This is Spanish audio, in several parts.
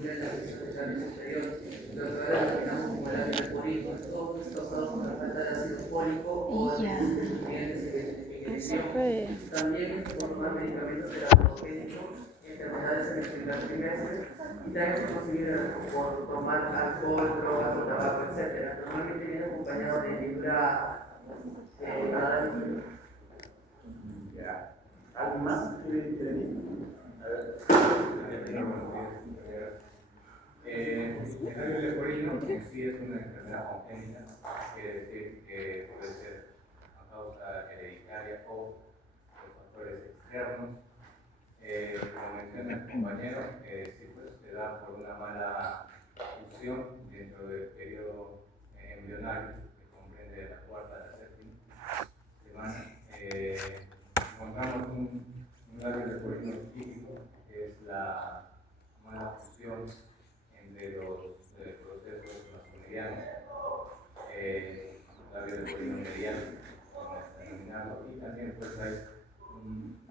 figura en la visión del cráneo superior, lo que ahora denominamos como labio del porico. Todo esto causado por la falta de ácido fólico o de nutrientes en el también por tomar medicamentos terapéuticos, enfermedades en el primer trimestre y también por tomar alcohol, drogas o tabaco, etc. Normalmente viene acompañado de figura nada de ya. ¿Algo más quiere intervenir? A ver. El labio leporino en sí es una enfermedad congénita, quiere decir que puede ser a causa hereditaria o por factores externos. Como menciona el compañero, sí, pues, se da por una mala fusión dentro del periodo embrionario que comprende la cuarta a la séptima semana. Encontramos un labio leporino típico que es la mala fusión entre los procesos masomerianos, labio leporino mediano, como denominarlo, y también pues hay un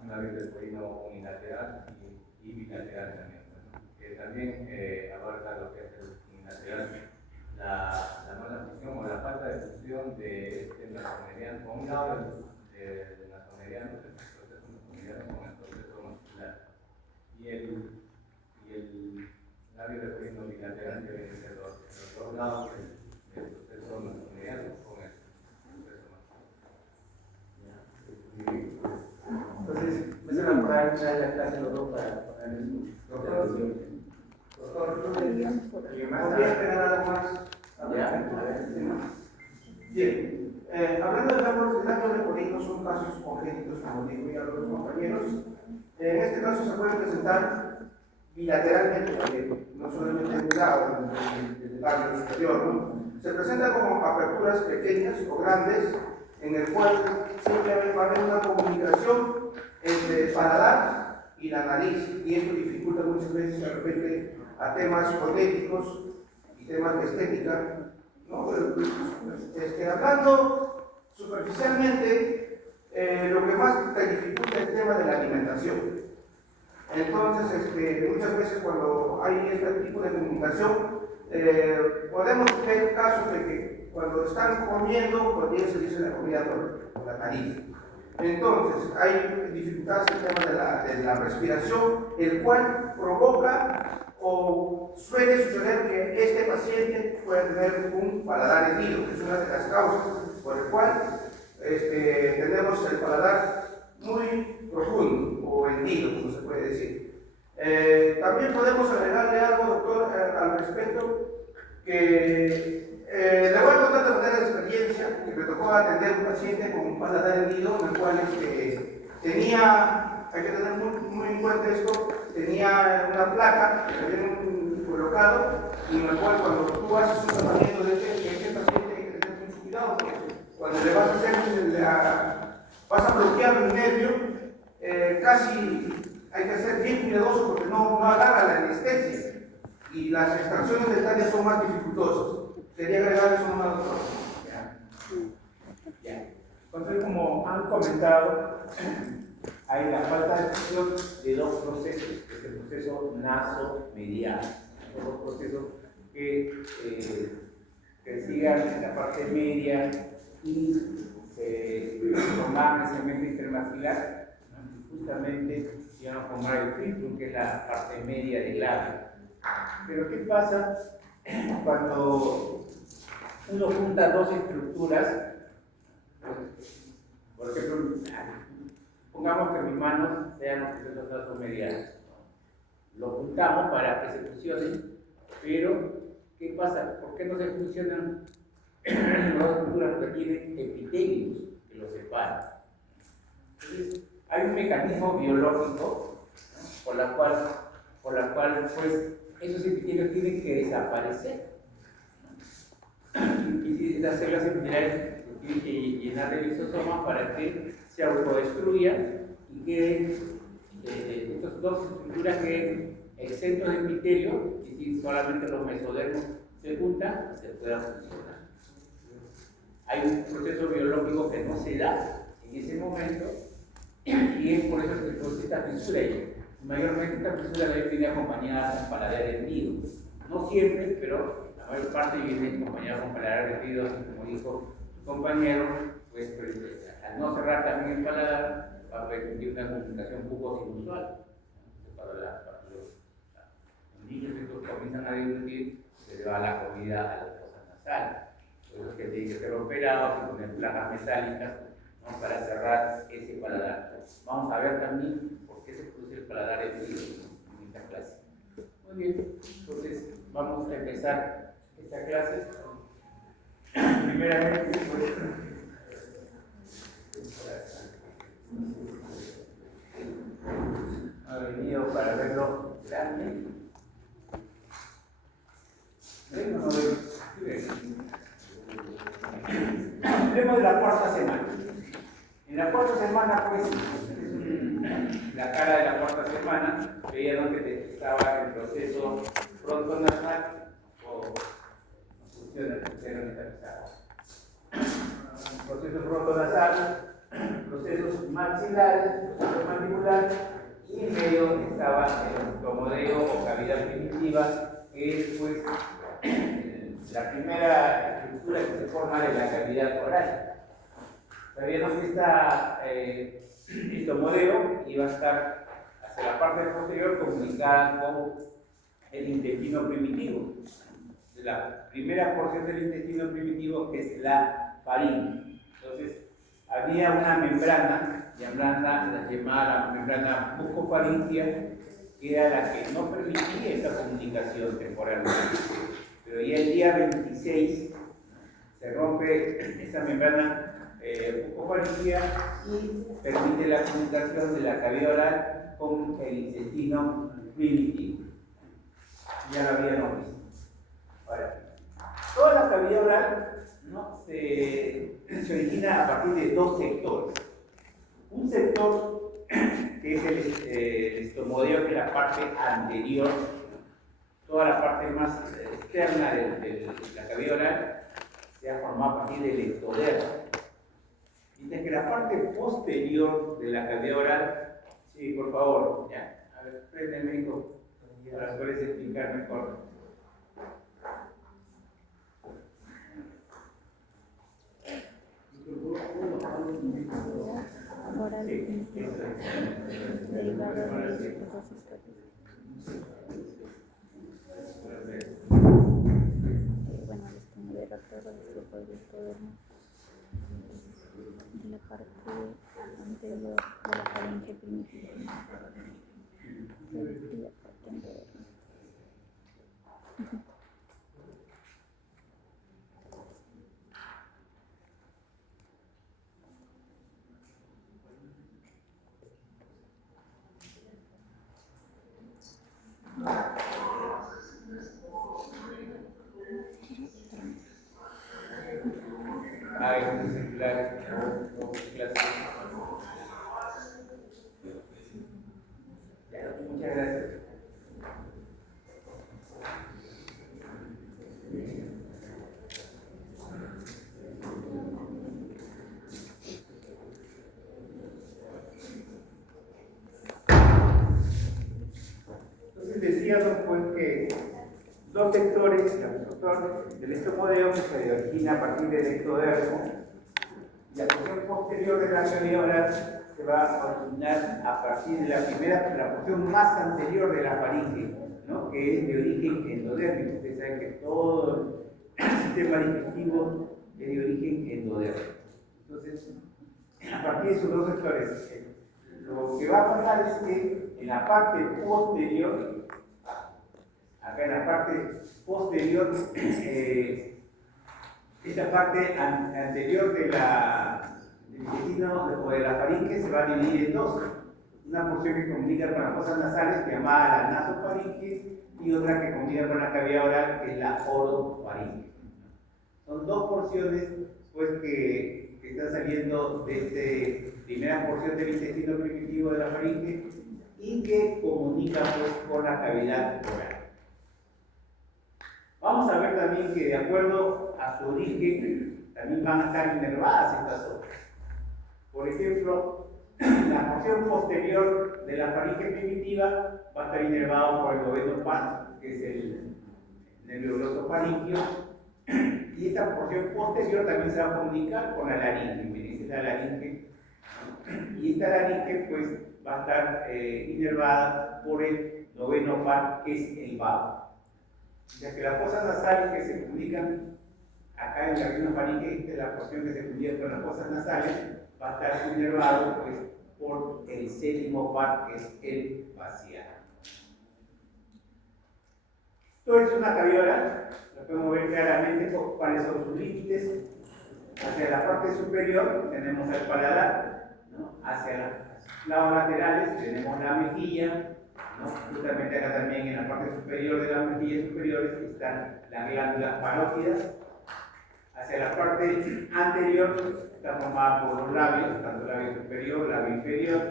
labio leporino unilateral y bilateral también, ¿no? Que también abarca lo que es el unilateral, la mala fusión o la falta de fusión de este masomeriano, con un lado del masomeriano, del proceso masomeriano con el proceso muscular. Y el labio leporino bilateral que viene de los dos lados del proceso masomeriano con el proceso masomeriano. Entonces, me van a poner final la clase los dos para poner el doctor. ¿Alguien más? ¿Podría pegar algo más? Bien. Hablando de labio leporino, son casos congénitos, como dijo ya los compañeros. En este caso se puede presentar bilateralmente, porque no solamente en un lado del labio superior, ¿no? Se presenta como aperturas pequeñas o grandes, en el cual siempre va a haber una comunicación entre el paladar y la nariz, y esto dificulta muchas veces de repente a temas fonéticos y temas de estética, ¿no? Hablando superficialmente, lo que más te dificulta es el tema de la alimentación. Entonces, muchas veces cuando hay este tipo de comunicación, podemos ver casos de que cuando están comiendo, podría salirse la comida por la nariz. Entonces, hay dificultades en el tema de la respiración, el cual provoca o suele suceder que este paciente puede tener un paladar hendido, que es una de las causas por el cual tenemos el paladar muy profundo o hendido, como se puede decir. También podemos agregarle algo, doctor, al respecto, que le voy a contar de manera de experiencia que me tocó atender a un paciente con un paladar hendido, en el cual tenía, hay que tener muy en cuenta esto, tenía una placa que habían colocado, y en el cual cuando tú haces un tratamiento de este paciente hay que tener mucho cuidado, porque cuando le vas a hacer, vas a bloquear el nervio, casi hay que ser bien cuidadoso porque no agarra la anestesia y las extracciones dentales son más dificultosas. Quería agregar eso una doctora. Ya. Entonces, como han comentado, hay la falta de fusión de dos procesos, que es el proceso nasomediano, son dos procesos que sigan la parte media y son más precisamente intermaxilar, ¿no? Justamente iban a formar el filtro, que es la parte media del labio. Pero ¿qué pasa cuando uno junta dos estructuras? Por ejemplo, pongamos que mis manos sean los procesos nasomedianos. Lo juntamos para que se fusionen, pero ¿qué pasa? ¿Por qué no se fusionan las estructuras? Porque tienen epitelios que los separan. Entonces, hay un mecanismo biológico, ¿no? por la cual pues, esos epitelios tienen que desaparecer. Y las células epiteliales tienen que llenar de lisosomas para que se autodestruyan y queden estas dos estructuras que exentos de epitelio, y si solamente los mesodermos se juntan, se puedan fusionar. Hay un proceso biológico que no se da en ese momento, y es por eso que se produce esta fisura. Mayormente esta fisura viene acompañada con paladar hendido. No siempre, pero la mayor parte viene acompañada con paladar hendido, como dijo su compañero, pues al no cerrar también el paladar, va a permitir una comunicación bucosa inusual. Para los niños que comienzan a deglutir, se le va la comida a las fosas nasales. Por eso es que tiene que ser operado y poner placas metálicas, ¿no?, para cerrar ese paladar. Vamos a ver también por qué se produce el paladar hendido en esta clase. Muy bien, entonces vamos a empezar esta clase. Primeramente, pues, ha venido para verlo grande. ¿Ven o no ven? Sí, ven. Hablemos de la cuarta semana. En la cuarta semana, pues, la cara de la cuarta semana, veían que estaba el proceso frontonasal o funciona el tercero metalizado. Proceso frontonasal, procesos maxilares, proceso mandibular, y en medio estaba el estomodeo o cavidad primitiva, que es pues la primera estructura que se forma de la cavidad oral. Sabíamos que este estomodeo iba a estar hacia la parte posterior comunicada con el intestino primitivo. La primera porción del intestino primitivo es la faringe. Entonces, había una membrana llamada la membrana bucofaringea, que era la que no permitía esta comunicación temporalmente. Pero ya el día 26 se rompe esa membrana bucofaringea y permite la comunicación de la cavidad oral con el intestino primitivo. Ya lo habíamos visto. Ahora, toda la cavidad oral, ¿no?, se origina a partir de dos sectores. Un sector que es el estomodeo, que es la parte anterior, toda la parte más externa de la cavidad oral se ha formado a partir del ectodermo. Mientras que la parte posterior de la cavidad oral, sí, por favor, ya, a ver, préndeme, hijo, para poder explicar mejor. Oral definitivo, derivado de los dos sectores. Bueno, el estomodero todo esto por el ectodermo de la parte anterior de la faringe primitiva. Productiva parte anterior. Muchas gracias. Entonces decíamos pues que dos sectores, el sector del estomodeo que se origina a partir del ectodermo, y la porción posterior de la cavidad oral se va a originar a partir de la porción más anterior de la faringe, ¿no?, que es de origen endodérmico. Ustedes saben que todo el sistema digestivo es de origen endodérmico. Entonces, a partir de esos dos sectores, lo que va a pasar es que en la parte posterior, acá en la parte posterior, esta parte anterior del intestino o de la faringe se va a dividir en dos. Una porción que comunica con las fosas nasales, que llamada la nasofaringe, y otra que comunica con la cavidad oral, que es la orofaringe. Son dos porciones pues, que están saliendo de esta primera porción del intestino primitivo de la faringe y que comunican pues, con la cavidad oral. Vamos a ver también que de acuerdo a su origen también van a estar inervadas estas zonas. Por ejemplo, La porción posterior de la faringe primitiva va a estar inervado por el noveno par, que es el nervio glosofaringio, y esta porción posterior también se va a comunicar con la laringe. Esta es la laringe, y esta laringe pues va a estar inervada por el noveno par, que es el vago. O sea que las fosas nasales que se comunican acá en la rinofaringe, esta es la porción que se comunica con las fosas nasales, va a estar inervado pues por el séptimo par, que es el facial. Esto es una cavidad, lo podemos ver claramente cuáles son sus límites. Hacia la parte superior tenemos el paladar, ¿no? Hacia los lados laterales tenemos la mejilla, ¿no? Justamente acá también en la parte superior de las mejillas superiores están las glándulas parótidas. Hacia la parte anterior está formada por los labios, tanto labio superior, labio inferior,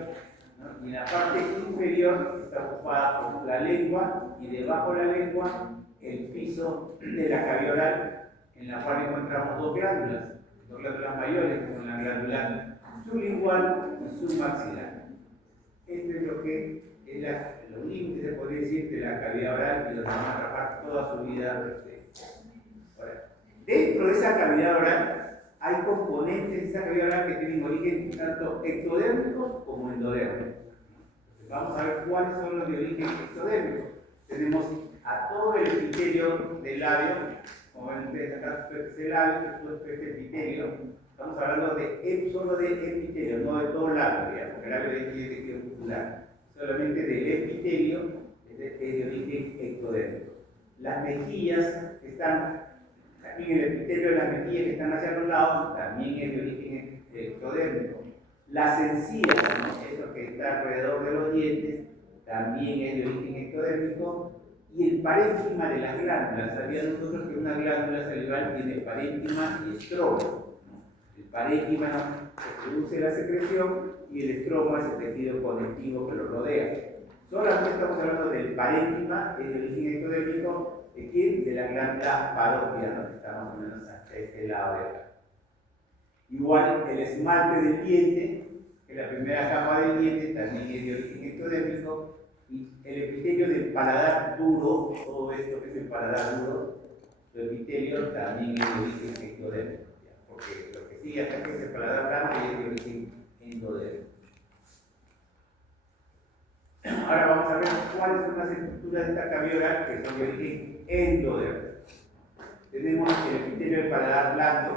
¿no? Y en la parte inferior está ocupada por la lengua, y debajo de la lengua el piso de la cavidad oral, en la cual encontramos dos glándulas mayores, como la glándula sublingual y submaxilar. Esto es lo que es los límites, se podría decir, de la cavidad oral, y donde van a atrapar toda su vida. Dentro de esa cavidad oral hay componentes de esa cavidad oral que tienen origen tanto ectodérmicos como endodérmicos. Vamos a ver cuáles son los de origen ectodérmico. Tenemos a todo el epitelio del labio, como ven ustedes acá, el labio, este epitelio. Estamos hablando solo de epitelio, no de todo el labio, porque el labio tiene tejido muscular. Solamente del epitelio es de origen ectodérmico. Las mejillas están, también el epitelio de las mejillas que están hacia los lados, también es de origen ectodérmico. Las encías, ¿no? Eso que está alrededor de los dientes, también es de origen ectodérmico. Y el parénquima de las glándulas, sabían nosotros que una glándula salival tiene parénquima y estroma, ¿no? El parénquima produce la secreción y el estroma es el tejido conectivo que lo rodea. Solamente estamos hablando del parénquima, es de origen ectodérmico, de la glándula parótida, ¿no? Que está más o menos hacia este lado de acá. Igual el esmalte del diente, que la primera capa del diente también es de origen ectodérmico, y el epitelio del paladar duro, todo esto que es el paladar duro, el epitelio también es de origen ectodérmico, porque lo que sigue acá es el paladar blando y es de origen endodérmico. Ahora vamos a ver cuáles son las estructuras de esta cavidad oral que son de origen endodérmico. Tenemos el epitelio del paladar blando,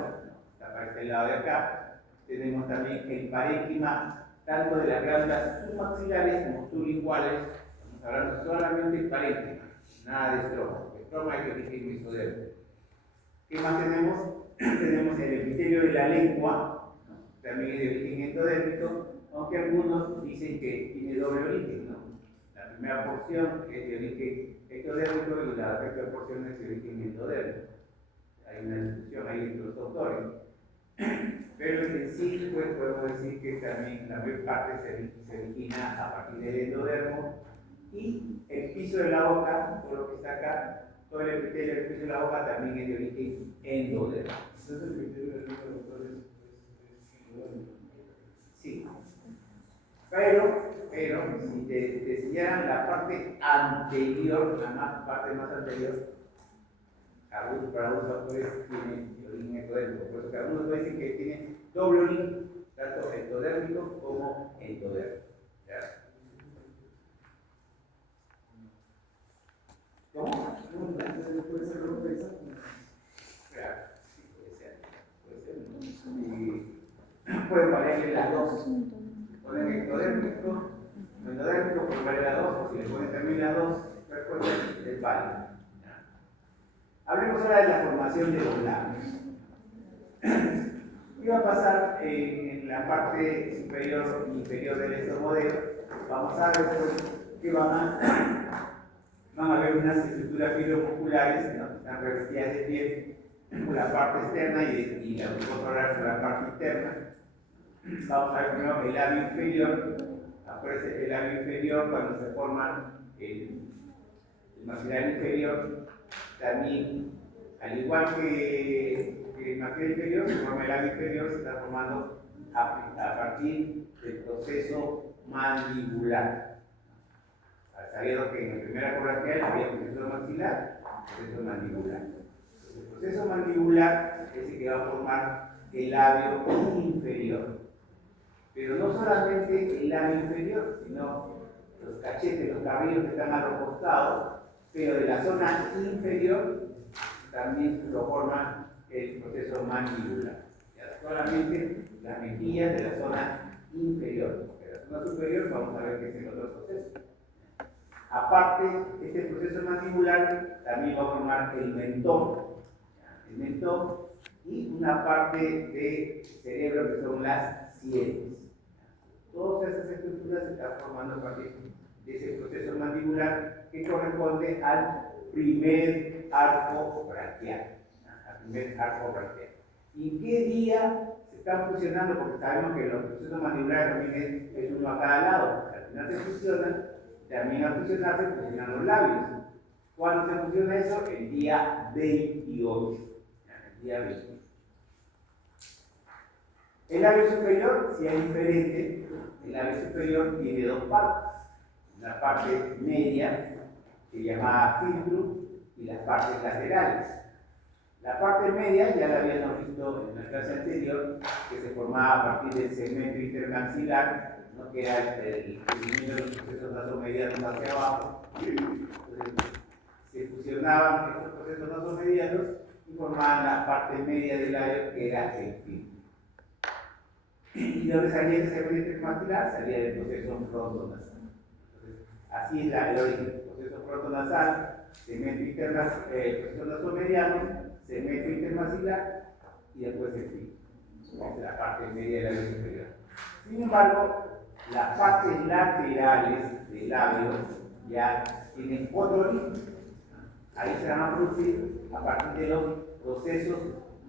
está para este lado de acá. Tenemos también el parénquima tanto de las glándulas submaxilares como sublinguales. Estamos hablando solamente de parénquima, nada de estroma. Estroma es de origen mesodérmico. ¿Qué más tenemos? Tenemos el epitelio de la lengua, ¿no? También es de origen endodérmico, aunque algunos dicen que tiene doble origen, ¿no? La primera porción es de origen ectodérmico y la otra porción es de origen endodérmico. Hay una discusión ahí entre los autores. Pero en sí, pues podemos decir que también la mayor parte se origina a partir del endodermo, y el piso de la boca, todo lo que está acá, todo el epitelio del piso de la boca también es de origen endodermo. Entonces el epitelio del piso de la boca es endodérmico. Sí. Pero si te enseñaran la parte anterior, la parte más anterior, algunos para algunos autores tienen origen ectodérmico, por eso que algunos dicen que tiene doble origen, tanto ectodérmico como endodérmico. ¿Ya? ¿Cómo? ¿Puede ser lo que es? Claro, sí, puede ser. Y pueden variarle las dos. Ponen ectodérmico, endodérmico, pueden variar las dos, o si le ponen también las dos, recuerden, es válido. Hablemos ahora de la formación de los labios. ¿Qué va a pasar en la parte superior e inferior del estomodeo? Vamos a ver pues, que van a ver unas estructuras fibromusculares, ¿no? Están revestidas de piel por la parte externa y la otra por la parte interna. Vamos a ver primero el labio inferior. Aparece el labio inferior cuando se forma el maxilar inferior. También, al igual que el maxilar inferior, se forma el labio inferior, se está formando a partir del proceso mandibular. Sabiendo que en la primera cobraquial había proceso maxilar, proceso mandibular. El proceso mandibular es el que va a formar el labio inferior. Pero no solamente el labio inferior, sino los cachetes, los cabellos que están a los costados, pero de la zona inferior también lo forma el proceso mandibular. Ya solamente las mejillas de la zona inferior. De la zona superior vamos a ver qué es el otro proceso. Aparte, este proceso mandibular también va a formar el mentón y una parte del cerebro que son las sienes. Todas esas estructuras se están formando a partir de ese proceso mandibular que corresponde al primer arco braquial. ¿Y qué día se están fusionando? Porque sabemos que los procesos mandibulares también es uno a cada lado. Al final se fusionan, también al fusionarse fusionan los labios. ¿Cuándo se fusiona eso? El día 28. El día 28. El labio superior, si es diferente, el labio superior tiene dos partes. Una parte media, que llamada filtro, y las partes laterales. La parte media, ya la habíamos visto en la clase anterior, que se formaba a partir del segmento intermaxilar, ¿no? Que era el crecimiento de los procesos nasomedianos hacia abajo. Entonces, se fusionaban estos procesos nasomedianos y formaban la parte media del labio, que era el filtro. Y donde salía ese segmento intermaxilar, salía del proceso frontonasal. Entonces, así es el origen: proceso frontonasal, segmento proceso nasomediano, segmento intermaxilar y después el filtro. Esa es la parte media del labio superior. Sin embargo, las partes laterales del labio ya tienen otro origen. Ahí se van a producir a partir de los procesos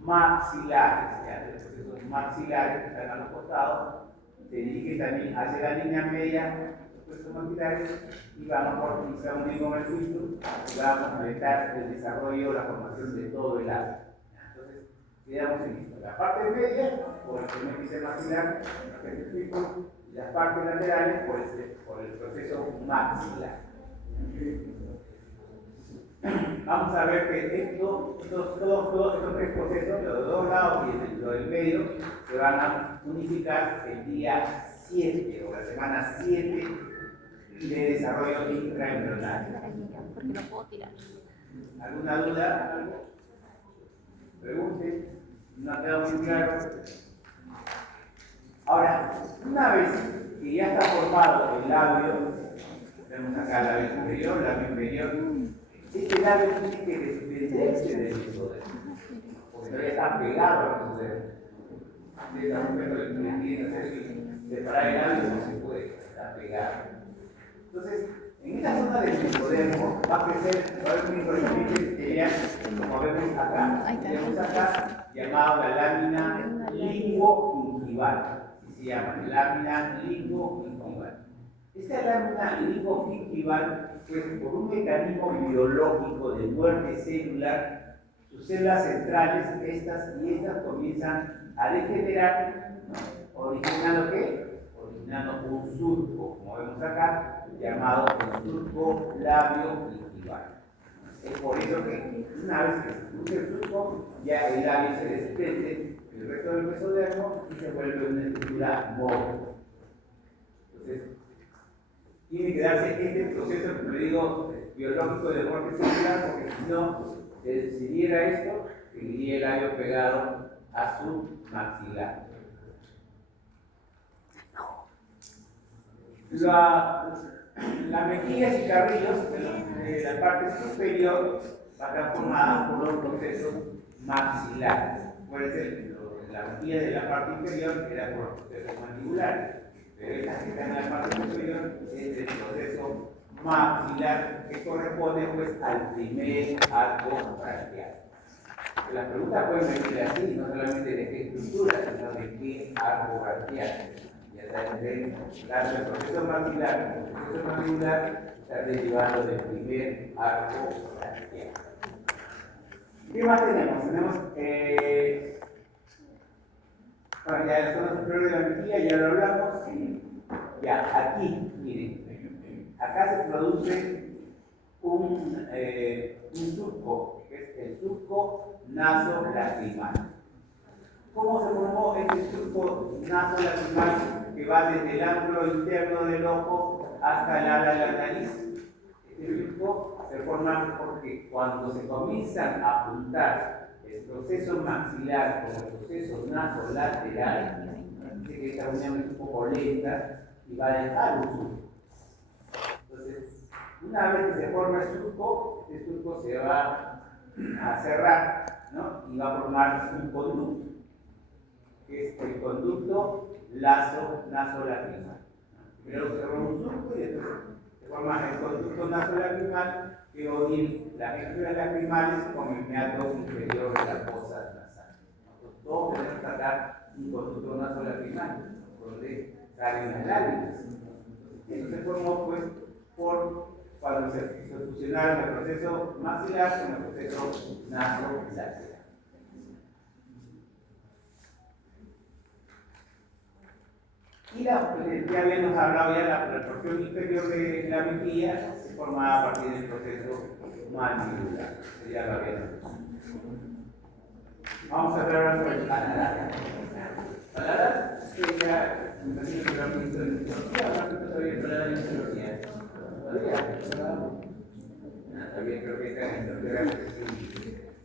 maxilares. Ya, los procesos maxilares que están a los costados se dirigen también hacia la línea media, los procesos maxilares, y vamos a unir con el filtro y vamos a completar el desarrollo, la formación de todo el labio. Entonces, quedamos en esto: la parte media por el segmento intermaxilar, que es el filtro, y las partes laterales por el proceso maxilar. Vamos a ver que todos estos tres procesos, los de dos lados y los del medio, se van a unificar el día 7 o la semana 7 de desarrollo intraembrionario. Porque no puedo tirar. ¿Alguna duda? ¿Algo? Pregunte. ¿No ha quedado muy claro? Ahora, una vez que ya está formado el labio, tenemos acá el labio superior, el labio inferior, este labio tiene que desprenderse del mesodermo, porque todavía está pegado al mesodermo. Si está momento que quieren hacer separar el labio, no se puede, está pegado. Entonces, en esta zona del mesodermo va a crecer, va a haber un microesqueleto como vemos acá, llamado la lámina linguogingival. Se llama lámina linguogingival. Esta lámina linguogingival, pues por un mecanismo biológico de muerte celular, sus células centrales, estas y estas, comienzan a degenerar, ¿no? ¿Originando qué? Originando un surco, como vemos acá, llamado el surco labio-gingival. Es por eso que una vez que se produce el surco, ya el labio se desprende del resto del mesodermo y se vuelve una estructura móvil. Entonces, tiene que darse este proceso, como le digo, biológico de muerte celular, porque si no, si diera esto, seguiría el labio pegado a su maxilar. Las mejillas y carrillos de la parte superior van a estar formadas por los procesos maxilares. Puede ser la mejilla de la parte inferior era por los procesos mandibulares, pero estas que están en la parte superior es el proceso maxilar que corresponde pues al primer arco braquial. Las preguntas pueden venir así, no solamente de qué estructura, sino de qué arco braquial. Tanto el proceso maxilar como el proceso mandibular están derivando del primer arco braquial. ¿Qué más tenemos? Tenemos Bueno, ya la zona superior de la mejilla, ya lo hablamos. Ya, aquí, miren, acá se produce un surco, que es el surco nasolacrimal. ¿Cómo se formó este surco nasolacrimal que va desde el ángulo interno del ojo hasta el ala de la nariz? Este surco se forma porque cuando se comienzan a juntar el proceso maxilar con el proceso nasolateral, dice que esta unión es un poco lenta y va a dejar un surco. Entonces, una vez que se forma el surco, este surco se va a cerrar, ¿no? Y va a formar un conducto, que es el conducto nasolacrimal. Primero se forma un surco y después se forma el conducto nasolacrimal que va a unir las vértebras lacrimales con el meato inferior de la fosa nasal. Entonces, todos tenemos acá un conducto nasolacrimal, donde salen las lágrimas. Eso se formó pues cuando se fusionaron el proceso maxilar con el proceso nasolateral. Y ya habíamos hablado ya la porción inferior de la mejilla se formaba a partir del proceso mandibular. Ya lo habíamos visto. Vamos a hablar sobre el paladar. Paladar, que ya me parece que lo han visto en psicología, todavía el paladar en psicología. Todavía creo que está en la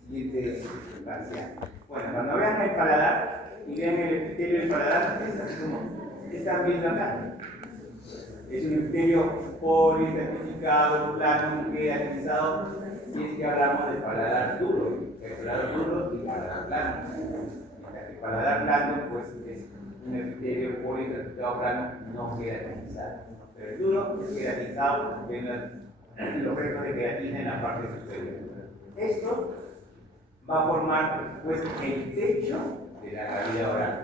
siguiente parcial. Bueno, cuando vean el paladar y vean el epitelio del paladar, es así como están viendo acá. Es un epitelio poliestratificado, plano, queratinizado, y es que hablamos de paladar duro, el paladar duro y paladar blando. El paladar blando, pues, es un epitelio poliestratificado plano no queratinizado. Pero el duro es queratinizado, ven los restos de queratina en la parte superior. Esto va a formar, pues, el techo de la cavidad oral.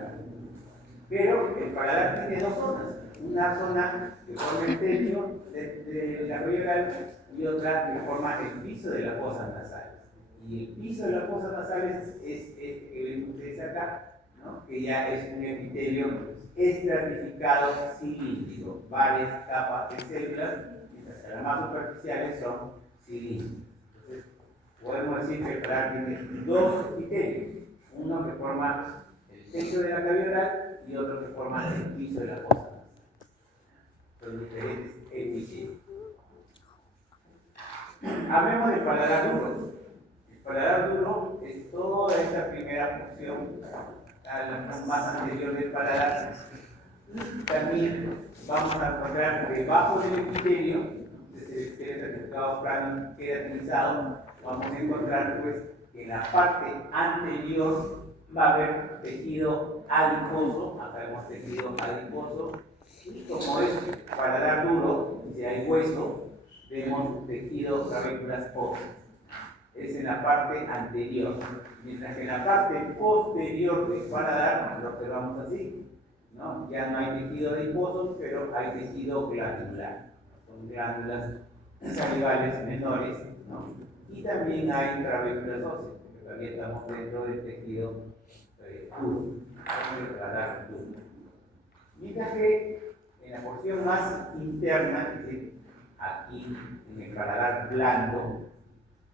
Pero el paladar tiene dos zonas, una zona que forma el techo de la cavidad oral y otra que forma el piso de las fosas nasales. Y el piso de las fosas nasales es este que ven ustedes acá, ¿no? Que ya es un epitelio estratificado cilíndrico, varias capas de células, mientras que las más superficiales son cilíndricas. Entonces, podemos decir que el paladar tiene dos epitelios, uno que forma el techo de la cavidad oral y otro que forma el piso de la fosa nasal. Son diferentes epitelios. Hablemos del paladar duro. El paladar duro es toda esta primera porción, la más anterior del paladar. También vamos a encontrar debajo del epitelio, desde el epitelio certificado plano queratinizado, vamos a encontrar pues que en la parte anterior va a haber tejido adiposo, acá vemos tejido adiposo, y como es paladar duro, si hay hueso, vemos tejido clavículas óseas. Es en la parte anterior, mientras que en la parte posterior del paladar lo observamos así, ¿no? Ya no hay tejido adiposo, pero hay tejido glandular, son glándulas salivales menores, ¿no? Y también hay clavículas óseas, porque todavía estamos dentro del tejido duro, el paladar duro. Mientras que en la porción más interna, es decir, aquí en el paladar blando,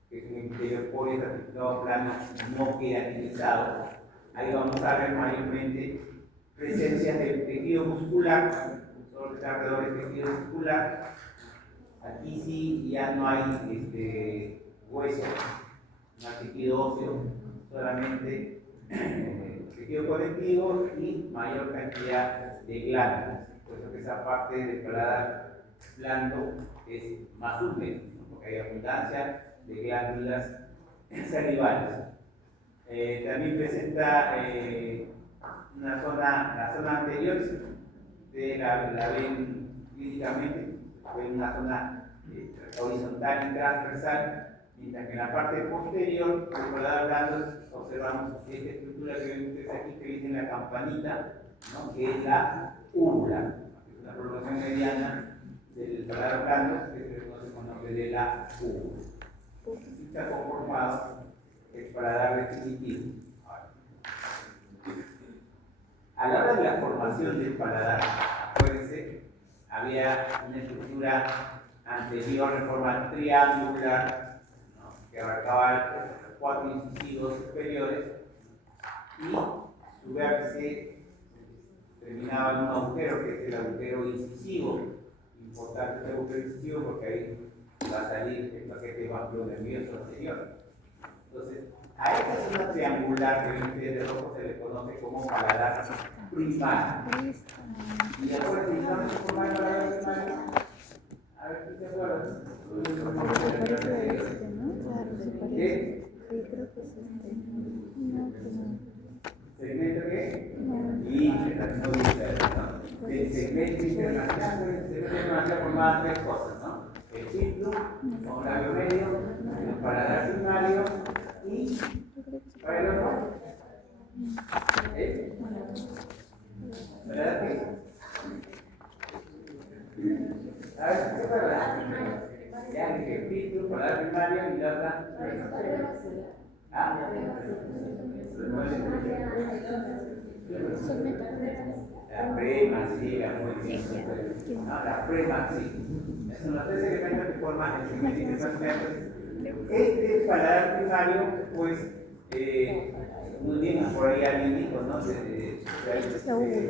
que es un epitelio poliestratificado plano no queratinizado, ahí vamos a ver mayormente presencia del tejido muscular, todo está alrededor del tejido muscular. Aquí sí ya no hay hueso, no hay tejido óseo, solamente tejido conectivo y mayor cantidad de glándulas. Por eso que esa parte del paladar blando es más húmedo, ¿no? Porque hay abundancia de glándulas salivales. También presenta la zona anterior, la ven clínicamente, ven una zona horizontal y transversal, mientras que en la parte posterior del paladar blando observamos esta estructura que ven ustedes aquí que dice la campanita, ¿no? Que es la úvula, es una prolongación mediana del paladar blando que se reconoce con el nombre de la úvula. Así está conformado el paladar definitivo. a la hora de la formación del paladar, acuérdense, había una estructura anterior en forma triangular, ¿no?, que abarcaba los 4 incisivos superiores y su vértice terminaba en un agujero que es el agujero incisivo. Importante este agujero incisivo porque ahí va a salir el paquete ganglio nervioso anterior. Entonces, a esta zona triangular que ven ustedes de rojo se le conoce como paladar primario. ¿Y acuérdense dónde se forma el paladar primario? A ver, ¿qué se acuerdan? Parece este, ¿no? Claro, se parece. ¿Qué? Sí, creo que es este. No, pues no. ¿Segmento qué? No. Internacional, ¿no? Del segmento internacional, el segmento internacional formaba 3 cosas, ¿no? El ciclo, con labio medio, el paladar primario y ¿cuál es el otro? ¿Paladar qué? A ver, ¿qué paladar? Ya dije el ciclo, paladar primario y la otra. ¿Ah? La premaxila, muy bien. No, la premaxila. Son los 3 elementos que forman el segmento internacional. Este paladar primario, pues, muy bien, por ahí alguien dijo, ¿no? Se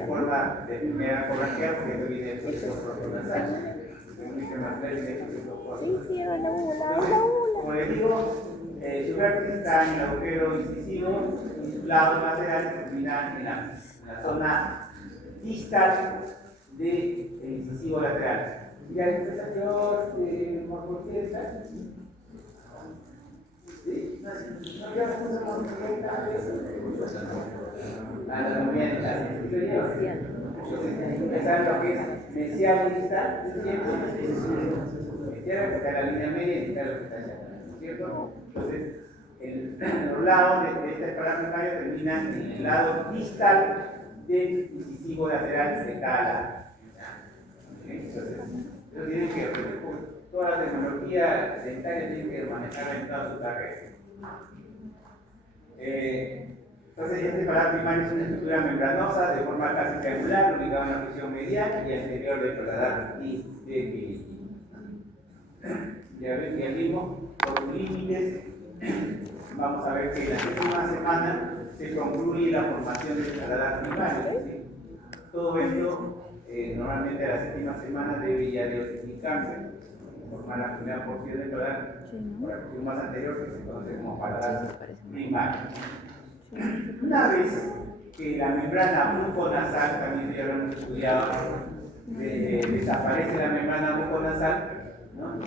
forma de primera corraquea porque esto viene del proceso protonasal. Sí, la úvula. Como les digo, su vértice está en el agujero incisivo y sus lados laterales terminan en la zona distal del incisivo lateral. ¿Ya les salió morfología? ¿Sí? ¿No ya puso morfología? La movimienta. ¿Saben lo que es mesial y distal? ¿Cierto? Mesial porque la línea media y distal lo que está allá. ¿Cierto? Entonces, los lados de esta paladar primario terminan en el lado distal del incisivo lateral de cada lado. Entonces, eso tienen que, toda la tecnología dentaria tienen que manejarla en toda su carrera. Entonces, este paladar primario es una estructura membranosa de forma casi triangular, ubicada en la región medial y anterior del paladar definitivo. Ya ven que vimos los límites. Vamos a ver que en la próxima semana se concluye la formación del paladar primario. ¿Sí? Todo esto, normalmente a la 7ª semana debe ya diosificarse, formar la primera porción del paladar, por la porción más anterior que se conoce como paladar primario. Una vez que la membrana buconasal, también ya lo hemos estudiado, desaparece la membrana buconasal, ¿no?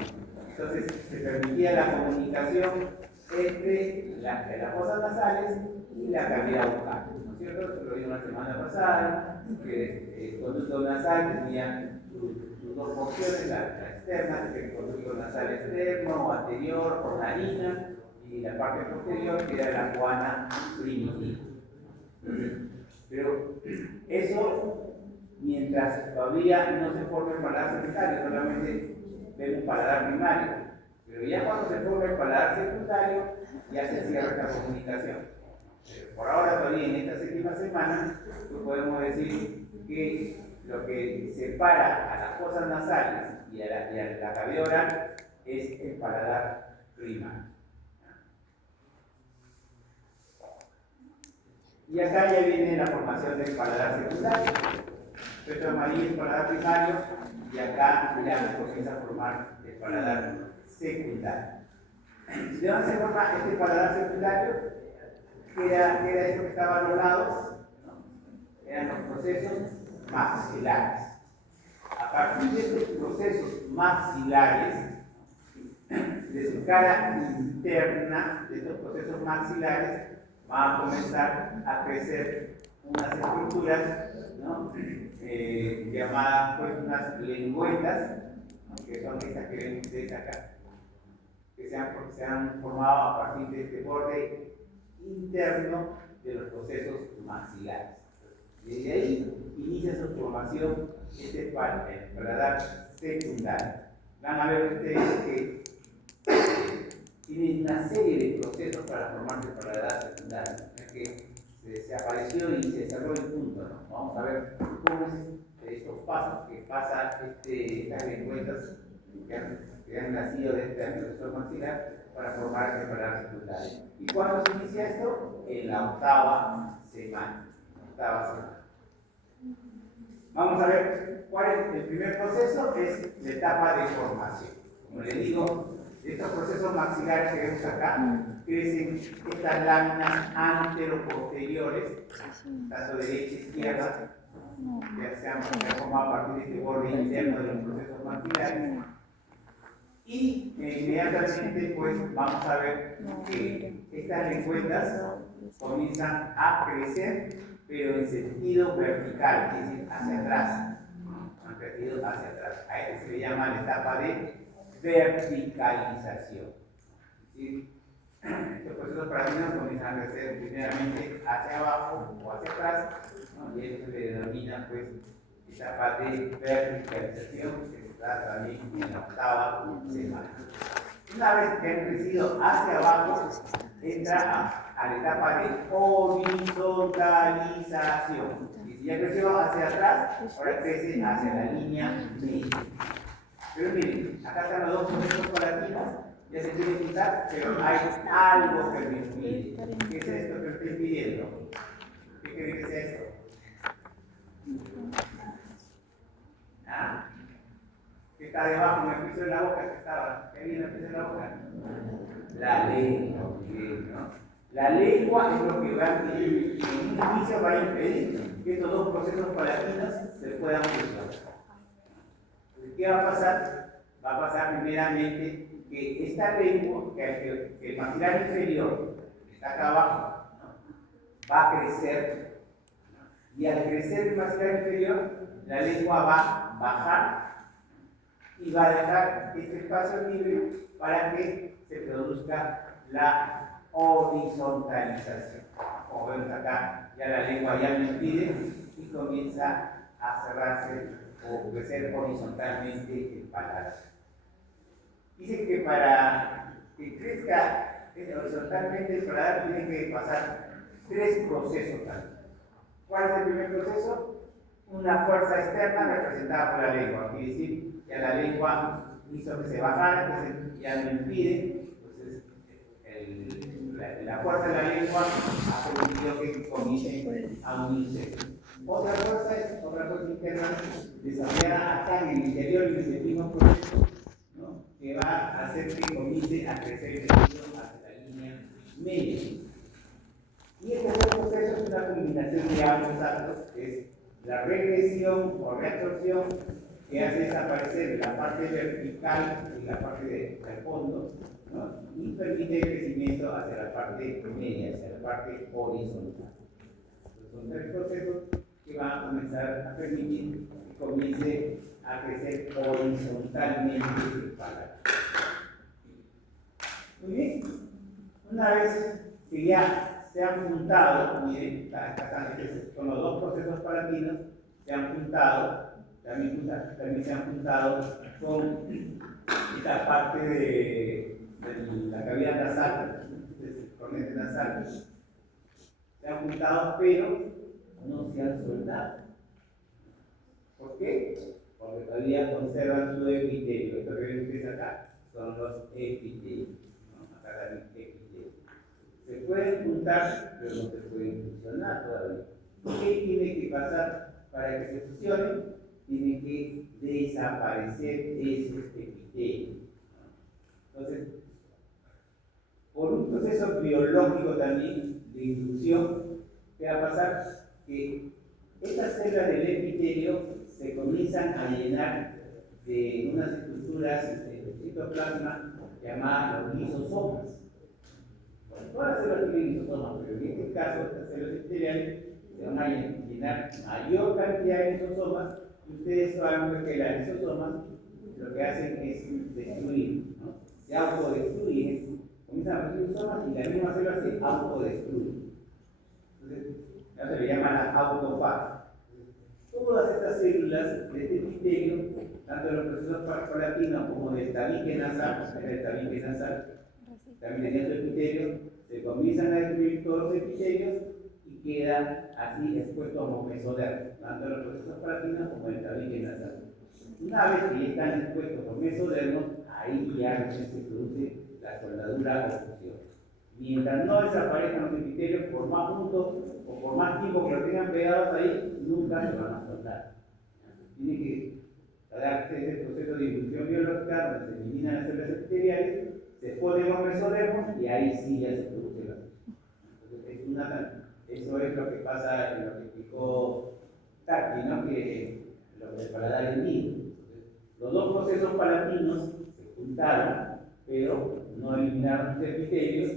Entonces se permitía la comunicación entre las fosas nasales y la cavidad bucal, ¿no es cierto? Lo vimos la semana pasada, que el conducto nasal tenía sus 2 porciones, la externa, que es el conducto nasal externo o anterior o narina, y la parte posterior que era la guana primitiva. Pero eso, mientras todavía no se forma el paladar secundario, solamente vemos un paladar primario. Pero ya cuando se forma el paladar secundario, ya se cierra esta comunicación. Pero por ahora, todavía en esta 7ª semana, pues podemos decir que lo que separa a las fosas nasales y a la cavidad oral es el paladar primario. Y acá ya viene la formación del paladar secundario. Esto amarillo es el paladar primario y acá ya se comienza a formar el paladar secundario. ¿De dónde se forma este paladar secundario? ¿Qué era esto que estaba a los lados? ¿No? Eran los procesos maxilares. A partir de estos procesos maxilares, de su cara interna, de estos procesos maxilares, van a comenzar a crecer unas estructuras, ¿no? Llamadas pues unas lengüetas, ¿no? Que son estas que ven ustedes acá, que se han formado a partir de este borde interno de los procesos maxilares. Desde ahí inicia su formación este paladar secundario. Van a ver ustedes que tienen una serie de procesos para formarse el paladar secundario. Es que se apareció y se cerró el punto, ¿no? Vamos a ver cómo es estos pasos que pasa estas lengüetas que han nacido de este proceso maxilar para formar el paladar secundario. ¿Y cuándo se inicia esto? En la octava semana. Vamos a ver cuál es el primer proceso, es la etapa de formación. Como les digo, estos procesos maxilares que vemos acá, crecen estas láminas anteroposteriores, tanto derecha e izquierda, que se han formado a partir de este borde interno de los procesos maxilares. Y inmediatamente pues vamos a ver que estas lengüetas comienzan a crecer, pero en sentido vertical, es decir, hacia atrás. Han crecido hacia atrás. A esto se le llama la etapa de verticalización. ¿Sí? Estos procesos paradinos comienzan a crecer primeramente hacia abajo o hacia atrás, ¿no? Y esto se le denomina pues etapa de verticalización, que está también en la octava semana. Una vez que han crecido hacia abajo, entra a la etapa de horizontalización. Y si ya creció hacia atrás, ahora crece hacia la línea media. Pero miren, acá están los dos procesos palatinos, ya se quiere quitar, pero hay algo que me impide. ¿Qué es esto que estoy pidiendo? ¿Qué creen que es esto? ¿Ah? ¿Qué está debajo en el piso de la boca? ¿Qué viene en el piso de la boca? La lengua, ¿no? La lengua es lo que va a impedir, en un inicio va a impedir que estos dos procesos palatinos se puedan fusionar. ¿Qué va a pasar? Va a pasar primeramente que esta lengua, que el maxilar inferior, que está acá abajo, ¿no? Va a crecer, ¿no? Y al crecer el maxilar inferior, la lengua va a bajar y va a dejar este espacio libre para que se produzca la horizontalización. Como vemos acá, ya la lengua ya lo impide y comienza a cerrarse o crecer horizontalmente el paladar. Dice que para que crezca horizontalmente el paladar tiene que pasar tres procesos también. ¿Cuál es el primer proceso? Una fuerza externa representada por la lengua. Quiere decir que la lengua hizo que se bajara, que ya lo impide. Entonces, la fuerza de la lengua ha permitido que comience a unirse. Otra fuerza interna desarrollada acá en el interior del mismo proceso, ¿no? Que va a hacer que comience a crecer el sentido hacia la línea media. Y este proceso es una combinación de ambos actos, que es la regresión o reabsorción, que hace desaparecer la parte vertical y la parte del fondo, ¿no? Y permite el crecimiento hacia la parte media, hacia la parte horizontal. Entonces, son tres procesos que van a comenzar a permitir que comience a crecer horizontalmente el paladar. Muy bien, una vez que ya se han juntado, miren, con los dos procesos palatinos, se han juntado, también se han juntado con esta parte de la cavidad nasal, del cornete nasal, se han juntado, pero no se han soltado. ¿Por qué? Porque todavía conservan su epitelio. Esto que ven ustedes acá son los epitelios, ¿no? Acá también epitelios. Se pueden juntar, pero no se pueden fusionar todavía. ¿Qué tiene que pasar para que se fusionen? Tiene que desaparecer ese epitelio. Entonces, por un proceso biológico también de inducción, ¿qué va a pasar? Que estas células del epitelio se comienzan a llenar de unas estructuras de citoplasma llamadas los lisosomas. Bueno, todas las células tienen lisosomas, pero en este caso, estas células epiteliales se van a llenar mayor cantidad de lisosomas, y ustedes saben que las lisosomas lo que hacen es destruir, ¿no? Se autodestruyen, comienzan a producir lisosomas y la misma célula se autodestruye. Entonces, eso se le llama la autofagia. Todas estas células de este epitelio, tanto de los procesos palatinos como del tabique nasal, también tenía su epitelio, se comienzan a destruir todos los epitelios y queda así expuesto a un mesodermo, tanto los procesos palatinos como el tabique nasal. Una vez que están expuestos por mesodermos, ahí ya se produce la soldadura o fusión. Mientras no desaparezcan los epitelios, por más puntos o por más tiempo que lo tengan pegados ahí, nunca se van a soldar. Tiene que darse ese proceso de difusión biológica donde se eliminan las células epiteliales, se ponen los mesodermos y ahí sí ya se produce la fusión. Entonces, eso es lo que pasa en lo que explicó Taki, ¿no? Que lo del paladar hendido. Los dos procesos palatinos se juntaron, pero no eliminaron los epitelios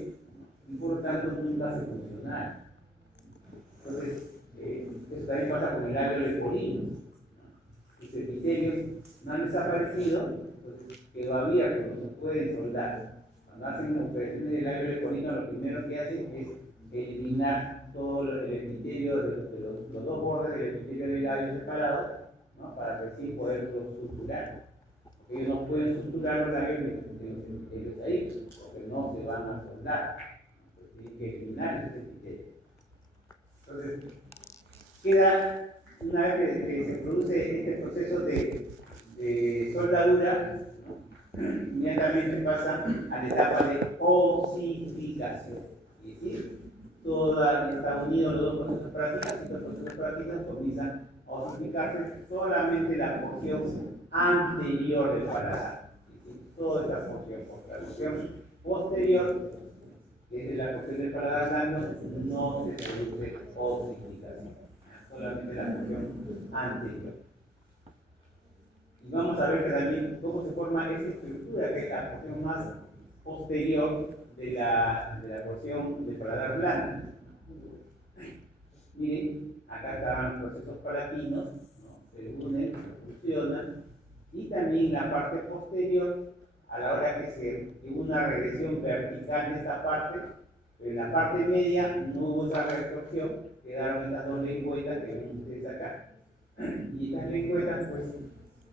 y por lo tanto nunca se fusionaron. Entonces, eso también pasa con el labio leporino. Los epitelios no han desaparecido, entonces quedó abierto, no se pueden soldar. Cuando hacen operaciones del labio leporino, lo primero que hacen es eliminar todo el epitelio de los dos bordes del epitelio del labio separado, ¿no? Para recién poder suturar. Ellos no pueden suturar los labios de los ahí, porque no se van a soldar. Entonces, tienen que eliminar ese epitelio. Entonces, queda, una vez que se produce este proceso de soldadura, inmediatamente pasa a la etapa de osificación. Es decir, está unido los dos procesos prácticos y los procesos prácticos comienzan a osificarse solamente la porción anterior del paladar. Es decir, toda esta porción, porque la porción posterior, que es de la porción del paladar blando, no se produce osificación, solamente la porción anterior. Y vamos a ver también cómo se forma esa estructura, que es la porción más posterior de la porción del paladar blando. Miren, acá estaban los procesos palatinos, ¿no? Se unen, se fusionan, y también la parte posterior, a la hora que hubo una regresión vertical de esta parte, pero en la parte media no hubo esa retracción, quedaron estas dos lengüetas que ven ustedes acá. Y estas lengüetas, pues,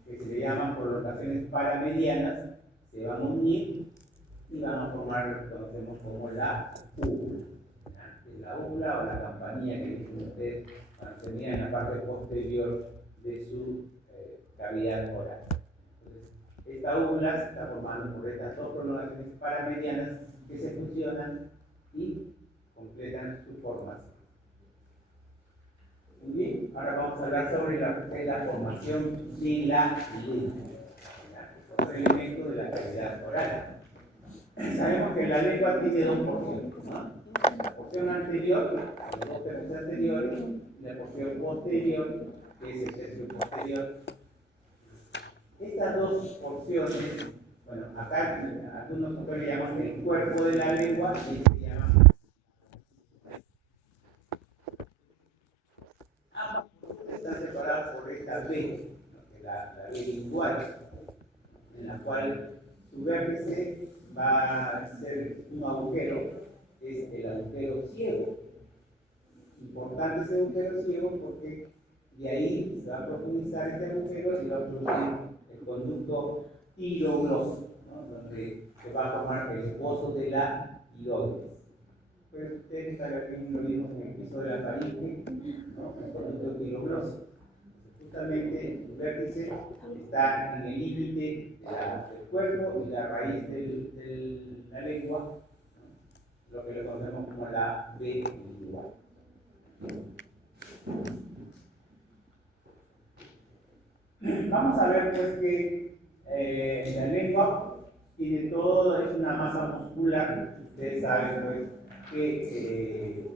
que se le llaman prolongaciones paramedianas, se van a unir y van a formar lo que conocemos como la úvula. La úvula o la campanilla que dicen ustedes cuando se mira en la parte posterior de su cavidad oral. Entonces, esta úvula se está formando por estas dos prolongaciones paramedianas que se fusionan y completan su formación. Muy bien, ahora vamos a hablar sobre la formación de la lengua, otro elemento de la cavidad oral. Sabemos que la lengua tiene dos porciones, ¿no? La porción anterior, los dos tercios anteriores, y la porción posterior, que es el tercio posterior. Estas dos porciones, bueno, acá algunos autores llaman el cuerpo de la lengua y se llama. Ambas porciones están separadas por esta B, ¿no? Que es la B lingual, en la cual su vértice va a ser un agujero, es el agujero ciego. Importante ese agujero ciego porque de ahí se va a profundizar este agujero y va a producir el conducto tirogloso, ¿no? Donde se va a formar el pozo de la tiroides. Pues ustedes también lo vimos en el piso de la faringe, ¿no? El conducto tirogloso. Justamente el vértice está en el límite del cuerpo y la raíz de la lengua, ¿no? Lo que lo conocemos como la B lingual. Vamos a ver pues que la lengua tiene todo, es una masa muscular. Ustedes saben pues que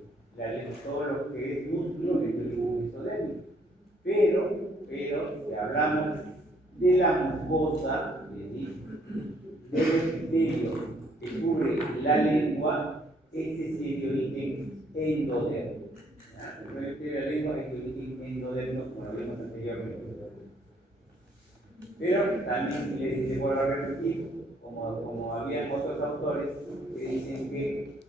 todo lo que es músculo es el mesodérmico. Pero si hablamos de la mucosa, del epitelio que cubre la lengua, este es el de origen endodérmico. El epitelio de la lengua es de origen endodérmico, como lo vimos anteriormente. Pero también les vuelvo a repetir, como había otros autores que dicen que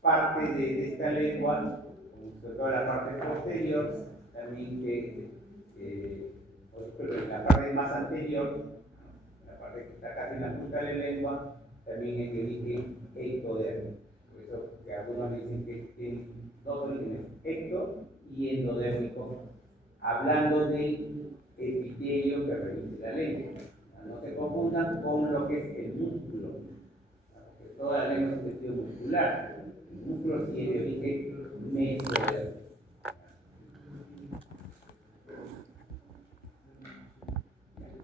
parte de esta lengua, sobre todo la parte posterior, también la parte más anterior, la parte que está casi en la punta de la lengua, también es de origen ectodérmico. Por eso que algunos dicen que tienen endodérmico, hablando del epitelio que reviste la lengua. No se confundan con lo que es el músculo, porque toda la lengua es un tejido muscular. El músculo tiene origen mesodérmico.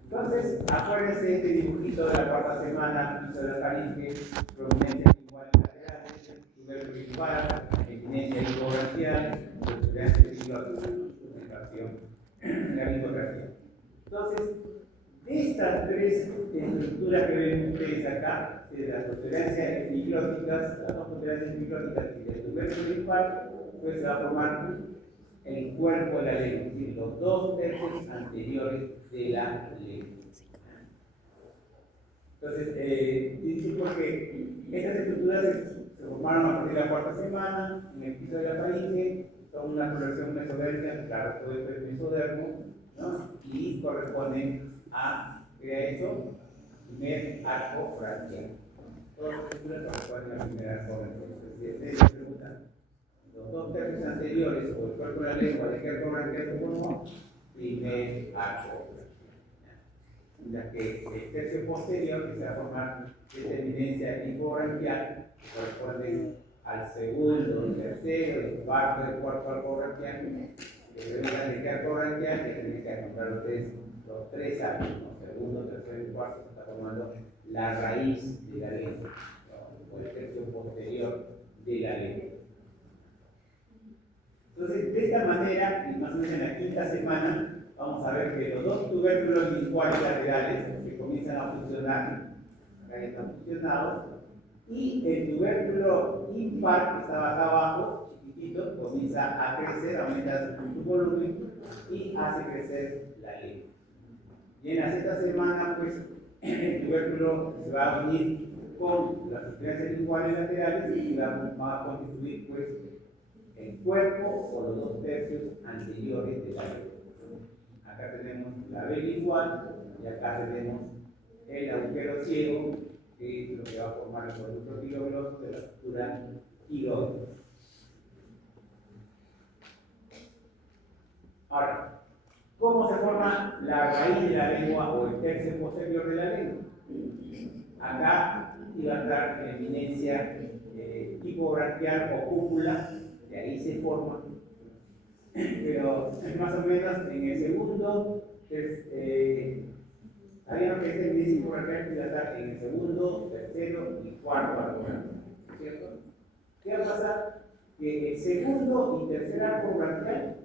Entonces, acuérdense de este dibujito de la cuarta semana, piso de la faringe, prominencia lingual laterales, tubérculo principal, eminencia hipobraquial, protuberancia epiglotis, la lingografía. Entonces, de estas tres estructuras que ven ustedes acá, de las protuberancias epiglóticas, las dos protuberancias epiglóticas y del tubérculo principal, pues se va a formar el cuerpo de la lengua, es decir, los 2/3 anteriores de la lengua. Entonces, dice porque estas estructuras se formaron a partir de la cuarta semana, en el piso de la faringe, son una coloración mesodérmica, claro, todo esto es mesodermo, ¿no? Y corresponden a, ¿qué era eso? Primer arco braquial. Todas las estructuras corresponden al primer arco braquial. Entonces, si ustedes se preguntan, los 2/3 anteriores o el cuerpo de la lengua, ¿de qué arco braquial se formó? Primer arco braquial. Ya que el tercio posterior, que se va a formar esta eminencia hipobranquial, corresponde al segundo, tercero y cuarto arco braquial. Que preguntan de qué arco braquial, que tienen que encontrar los tres arcos, ¿no? Segundo, tercero y cuarto, se está formando la raíz de la lengua, ¿no? O el tercio posterior de la lengua. Entonces, de esta manera, y más o menos en la quinta semana, vamos a ver que los dos tubérculos linguales laterales que comienzan a funcionar, acá ya están funcionados, y el tubérculo impar que estaba acá abajo, chiquitito, comienza a crecer, aumenta su volumen y hace crecer la lengua. Y en la sexta semana, pues, el tubérculo se va a unir con las protuberancias linguales laterales y va a constituir, pues, el cuerpo o los 2/3 anteriores de la lengua. Acá tenemos la B lingual y acá tenemos el agujero ciego, que es lo que va a formar el conducto quilogloso de la estructura quilótica. Ahora, ¿cómo se forma la raíz de la lengua o el tercio posterior de la lengua? Acá iba a estar la eminencia hipobranquial o cúpula, de ahí se forma, pero más o menos en el segundo, sabían que este eminencia hipobranquial iba a estar en el segundo, tercero y cuarto arco braquial, ¿cierto? ¿Qué va a pasar? Que el segundo y tercer arco braquial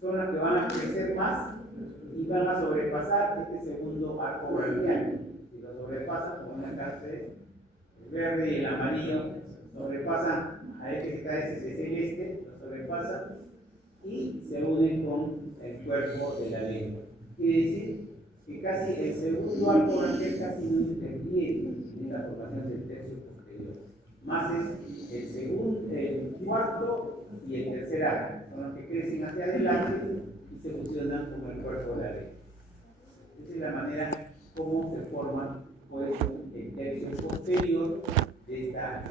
son las que van a crecer más y van a sobrepasar este segundo arco braquial. Si lo sobrepasan, como en el caso el verde y el amarillo, sobrepasan a este que está ese celeste, lo sobrepasan y se unen con el cuerpo de la lengua. Quiere decir que casi el segundo arco braquial casi no interviene en la formación del tercio posterior. Más es el segundo, el cuarto y el tercer arco, son los que crecen hacia adelante y se fusionan con el cuerpo de la lengua. Esa es la manera como se forma, pues, el tercio posterior de esta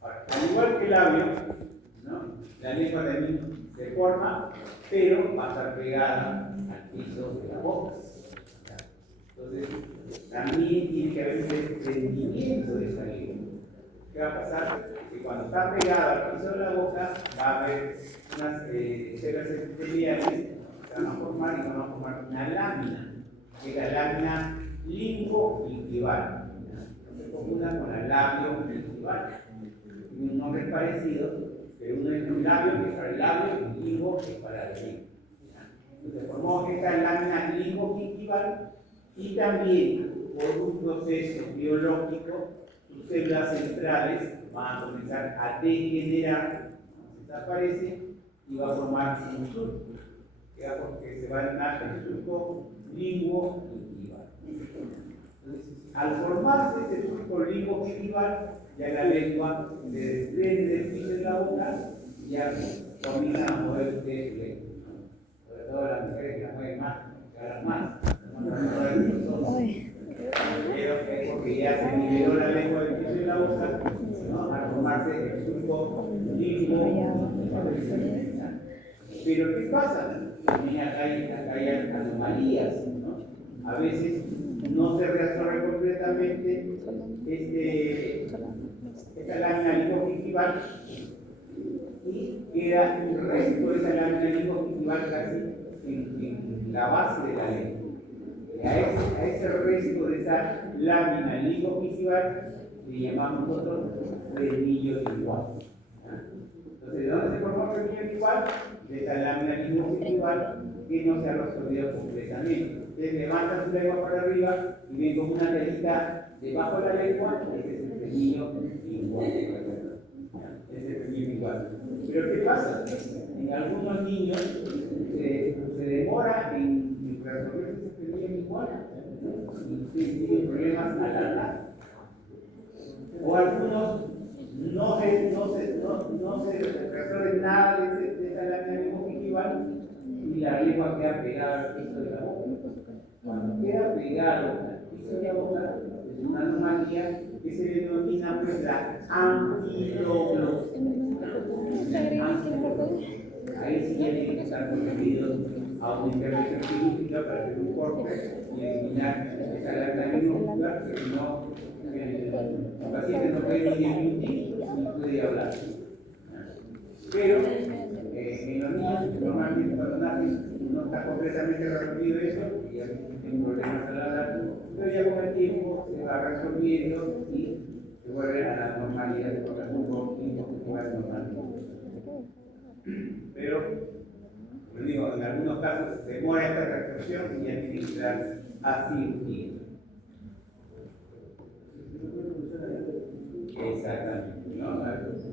Ahora, al igual que el labio, ¿no? La lengua también se forma, pero va a estar pegada al piso de la boca. Entonces, también tiene que haber un desprendimiento de esa lengua. ¿Qué va a pasar? Que cuando está pegada al piso de la boca, va a haber unas células epiteliales que van a formar y van a formar una lámina, que es la lámina lingogingival. No se confunda con la labio-gingival. Tiene un nombre parecido, pero uno es un labio que es para el labio y un lingo que es para la lengua. Entonces, formamos esta lámina lingogingival y también por un proceso biológico, sus células centrales van a comenzar a degenerar, desaparece y va a formar un surco, que se va a llamar el surco lingogingival. Entonces, al formarse este surco lingogingival, ya la lengua se desprende del piso de la boca y ya comienzan a mover ustedes lengua. Sobre todo las mujeres que la mueven más, que las manos. Pero es porque ya se liberó la lengua del piso de la cosas, ¿no? A formarse el surco límbico. Pero ¿qué pasa? También acá hay anomalías, ¿no? A veces no se reabsorbe completamente esta lámina linfogingival y queda el resto de esa lámina linfogingival casi en la base de la lengua. Y a ese resto de esa lámina linfogingival le llamamos nosotros frenillo lingual. Entonces, ¿de dónde se formó el frenillo lingual? De esa lámina linfogingival que no se ha reabsorbido completamente. Ustedes levantan su lengua para arriba y ven como una telita debajo de la lengua, ese es el frenillo lingual. Ese es el frenillo lingual. Pero ¿qué pasa? En algunos niños se demora en reabsorber ese frenillo lingual y tienen problemas al hablar. O algunos no se reabsorben nada de esa lámina linfogingival y la lengua queda pegada al piso de la boca. Cuando queda pegado al piso de la boca, es una anomalía que se denomina pues la anquiloglosia. Ahí sí ya tienen que estar sometidos a una intervención quirúrgica para hacer un corte y eliminar esa lámina linfogingival, porque si no, el paciente no puede ni deglutir ni puede hablar. Pero en los niños, normalmente cuando nacen, no está completamente resolvido eso y ya tienen problemas al hablar, pero ya con el tiempo se va resolviendo y se vuelve a la normalidad, se vuelve a un poco normal. Pero, como digo, en algunos casos se demora esta reacción y ya tiene que dar a cirugía. Exactamente, ¿no?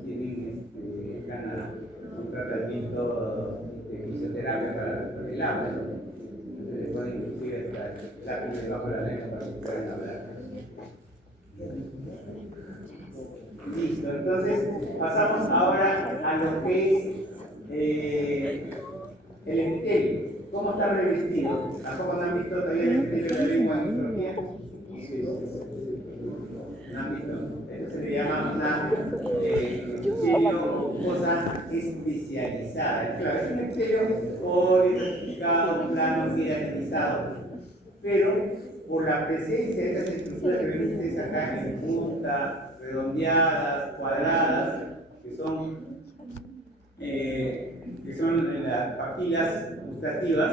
Tienen un tratamiento de fisioterapia para el habla, ¿no? Se les puede incluir hasta el lápiz debajo de la lengua para que puedan hablar. Listo, entonces pasamos ahora a lo que es el epitelio. ¿Cómo está revestido? ¿A poco no han visto todavía el epitelio de la lengua en histología? ¿No han visto? Esto se le llama una mucosa especializada. Claro, es un epitelio orientado, plano, jerarquizado, pero por la presencia de estas estructuras que ven ustedes acá en punta, redondeadas, cuadradas, que son las papilas gustativas,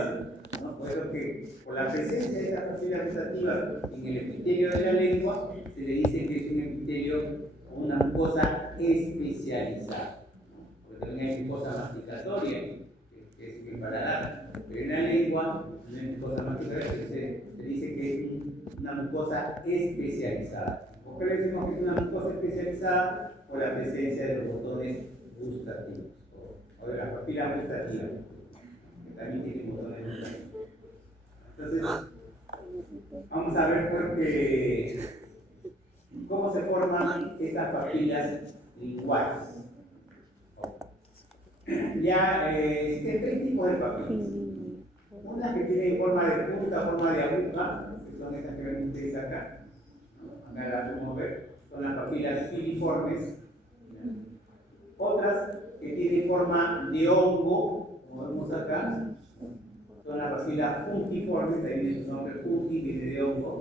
¿no? Por eso que por la presencia de estas papilas gustativas en el epitelio de la lengua, se le dice que es un epitelio o una mucosa especializada, ¿no? Porque también hay mucosa masticatoria, que es el paladar, pero en la lengua no hay mucosa masticatoria, se dice que es una mucosa especializada. ¿Por qué le decimos que es una mucosa especializada? Por la presencia de los botones gustativos o de las papilas gustativas, que también tienen botones gustativos. Entonces, vamos a ver cómo se forman estas papilas linguales. Ya existen tres tipos de papilas. Una que tiene forma de punta, forma de aguja, que son estas que ven ustedes acá. Acá las podemos ver. Son las papilas filiformes. Otras que tienen forma de hongo, como vemos acá, son las papilas fungiformes, también su nombre fungi, viene de hongo,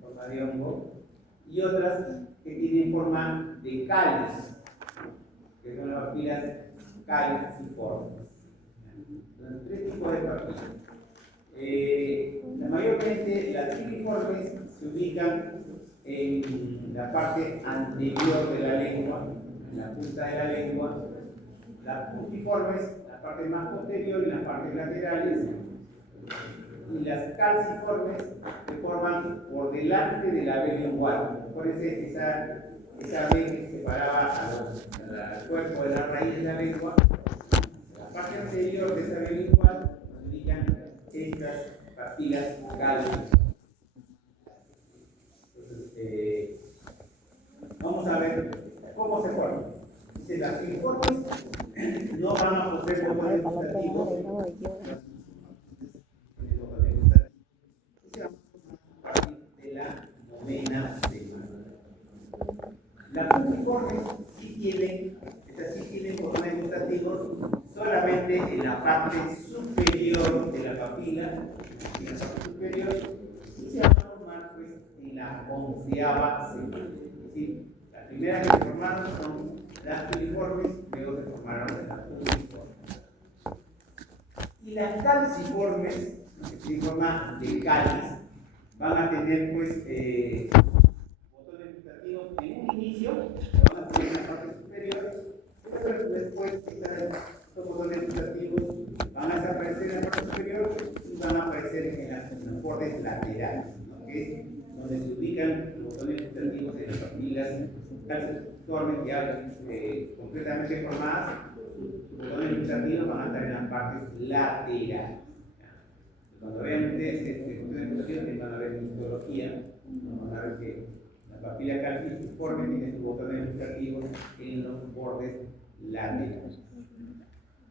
forma de hongo. Y otras que tienen forma de cáliz, que son las papilas caliciformes. Son tres tipos de papilas. Mayormente las filiformes se ubican en la parte anterior de la lengua, en la punta de la lengua. Las fungiformes, la parte más posterior y las partes laterales. Y las calciformes se forman por delante de la B lingual. Acuérdense esa B que separaba al cuerpo de la raíz de la lengua. La parte anterior de esa B lingual nos indican estas papilas cálidas. Entonces, vamos a ver cómo se forman. Dice, las filiformes no van a poseer botones gustativos. De la novena semana. Las tienen botones gustativos solamente en la parte superior de la papila, en la parte superior, y se van a formar pues, en la 11ª semana. Es decir, las primeras que se formaron son las filiformes, luego se formaron las fusiformes. Y las calciformes, que tienen forma de cáliz, van a tener pues botones gustativos en un inicio, van a tener en la parte superior, pero después estos botones gustativos van a desaparecer en la parte superior y van a aparecer en los bordes laterales, ¿no? Que es donde se ubican los botones gustativos de las papilas calciformes ya completamente formadas. Sus botones gustativos van a estar en las partes laterales. Cuando vean ustedes botones gustativos, van a ver en histología, van a ver que la papila calciforme tiene sus botones gustativos en los bordes laterales.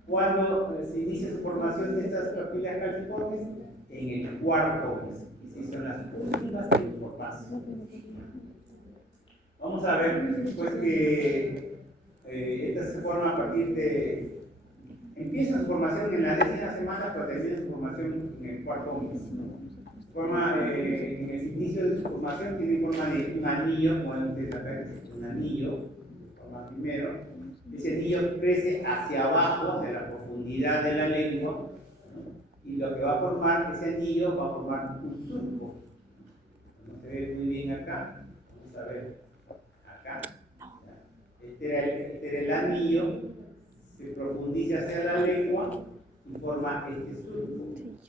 Cuando se inicia su formación de estas papilas calciformes, en el 4º mes, y son las últimas en formarse. Vamos a ver pues que esta se forma a partir de. Empieza su formación en la 10ª semana, pero termina su formación en el 4º mes. En el inicio de su formación tiene forma de un anillo, como ustedes acá, un anillo, forma primero. Ese anillo crece hacia abajo, de la profundidad de la lengua, ¿no? Y lo que va a formar, ese anillo va a formar un surco. No se ve muy bien acá, vamos a ver acá. Este era el anillo, se profundiza hacia la lengua y forma este surco,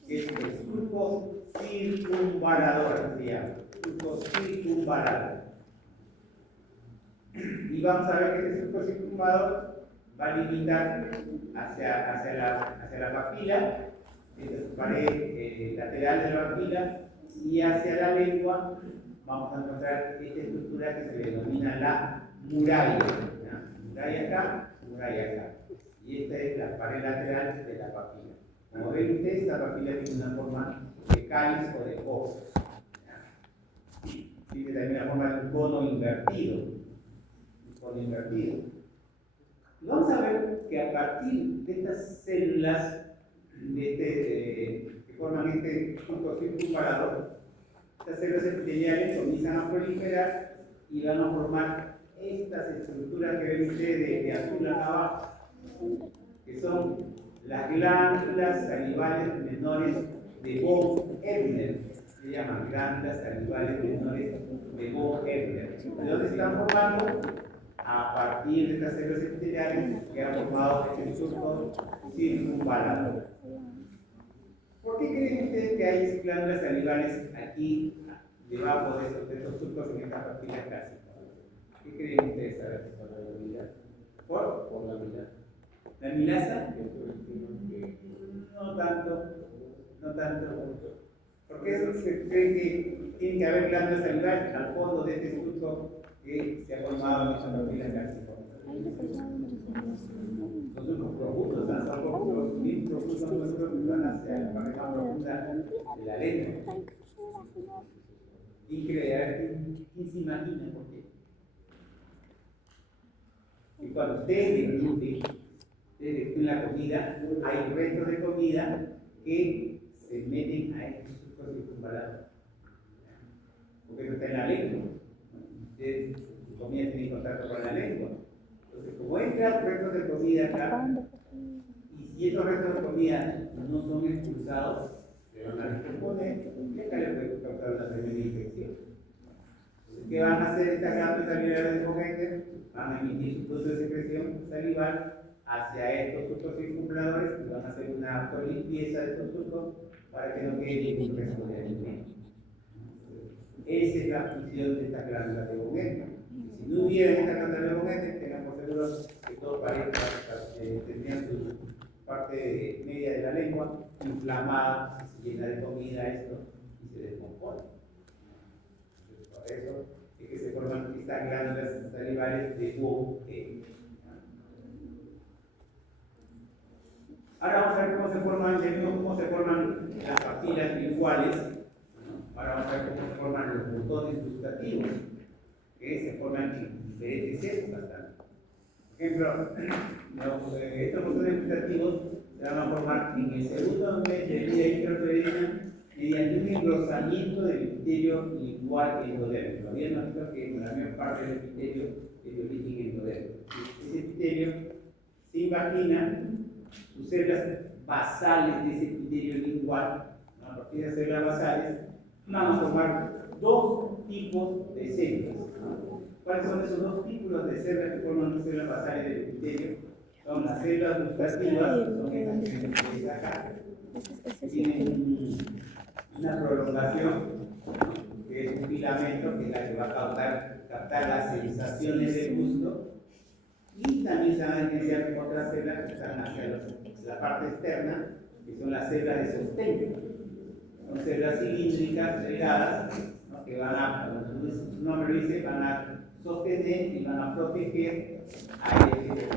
que es el surco circunvalador, se llama, surco circunvalador. Y vamos a ver que este surco circunvalador va a limitar hacia la papila, esta es su pared lateral de la papila, y hacia la lengua vamos a encontrar esta estructura que se denomina la muralla. ¿Ya? Muralla acá, muralla acá. Y esta es la pared lateral de la papila. Como ven ustedes, esta papila tiene una forma de cáliz o de copa. Tiene también la forma de un cono invertido. Un cono invertido. Y vamos a ver que a partir de estas células que forman este surco circunvalador, estas células epiteliales comienzan a proliferar y van a formar estas estructuras que ven ustedes de azul acá abajo, que son las glándulas salivales menores de von Ebner. Se llaman glándulas salivales menores de von Ebner. ¿De dónde se están formando? A partir de estas células epiteliales que han formado el surco circunvalador. ¿Por qué creen ustedes que hay glándulas salivales aquí debajo de estos surcos en estas papilas clásicas? ¿Qué creen ustedes saber? ¿Por la amilasa. ¿La amilasa? No tanto. ¿Por qué eso se cree que tiene que haber glándulas salivales al fondo de este surco que se ha formado en estas papilas clásicas? Son surcos profundos, son surcos bien profundos que van hacia la parte más profunda de la lengua. Increíble, ¿quién se imagina por qué? Y cuando ustedes después la comida, hay restos de comida que se meten a estos surcos circunvalados. Porque no está en la lengua. Ustedes, su comida tiene contacto con la lengua. Entonces, como entran restos de comida acá, y si estos restos de comida no son expulsados, se van a descomponer y acá les puede causar una tremenda infección. Entonces, ¿qué van a hacer estas glándulas salivales de von Ebner? Van a emitir su proceso de secreción salival hacia estos surcos circunvaladores y van a hacer una autolimpieza de estos surcos para que no quede ningún resto de alimento. Esa es la función de estas glándulas de von Ebner. Si no hubiera estas glándulas de von Ebner, tengan por seguro que todos tendrían su parte media de la lengua inflamada, se llena de comida esto y se descompone. Entonces, por eso es que se forman estas glándulas salivales de von Ebner. Ahora vamos a ver cómo se forman las papilas linguales. Ahora vamos a ver cómo se forman los botones gustativos, que se forman en diferentes épocas también. Por ejemplo, estos botones gustativos se van a formar en el segundo mes de vida intrauterina mediante un engrosamiento del epitelio lingual endodérmico. Habíamos visto que la mayor parte del epitelio es de origen endodérmico. Ese epitelio se imagina sus células basales de ese epitelio lingual, a partir de las células basales, van a formar dos tipos de células. ¿Cuáles son esos dos tipos de células que forman las células basales del epitelio? Son las células gustativas, que son estas que ven acá, que tienen una prolongación, que es un filamento, que es la que va a captar las sensaciones del gusto, y también se van a diferenciar con otras células que están hacia la parte externa, que son las células de sostén. Son células cilíndricas, delgadas, ¿no? Que van a, como su nombre lo dice, van a sostener y van a proteger a ese.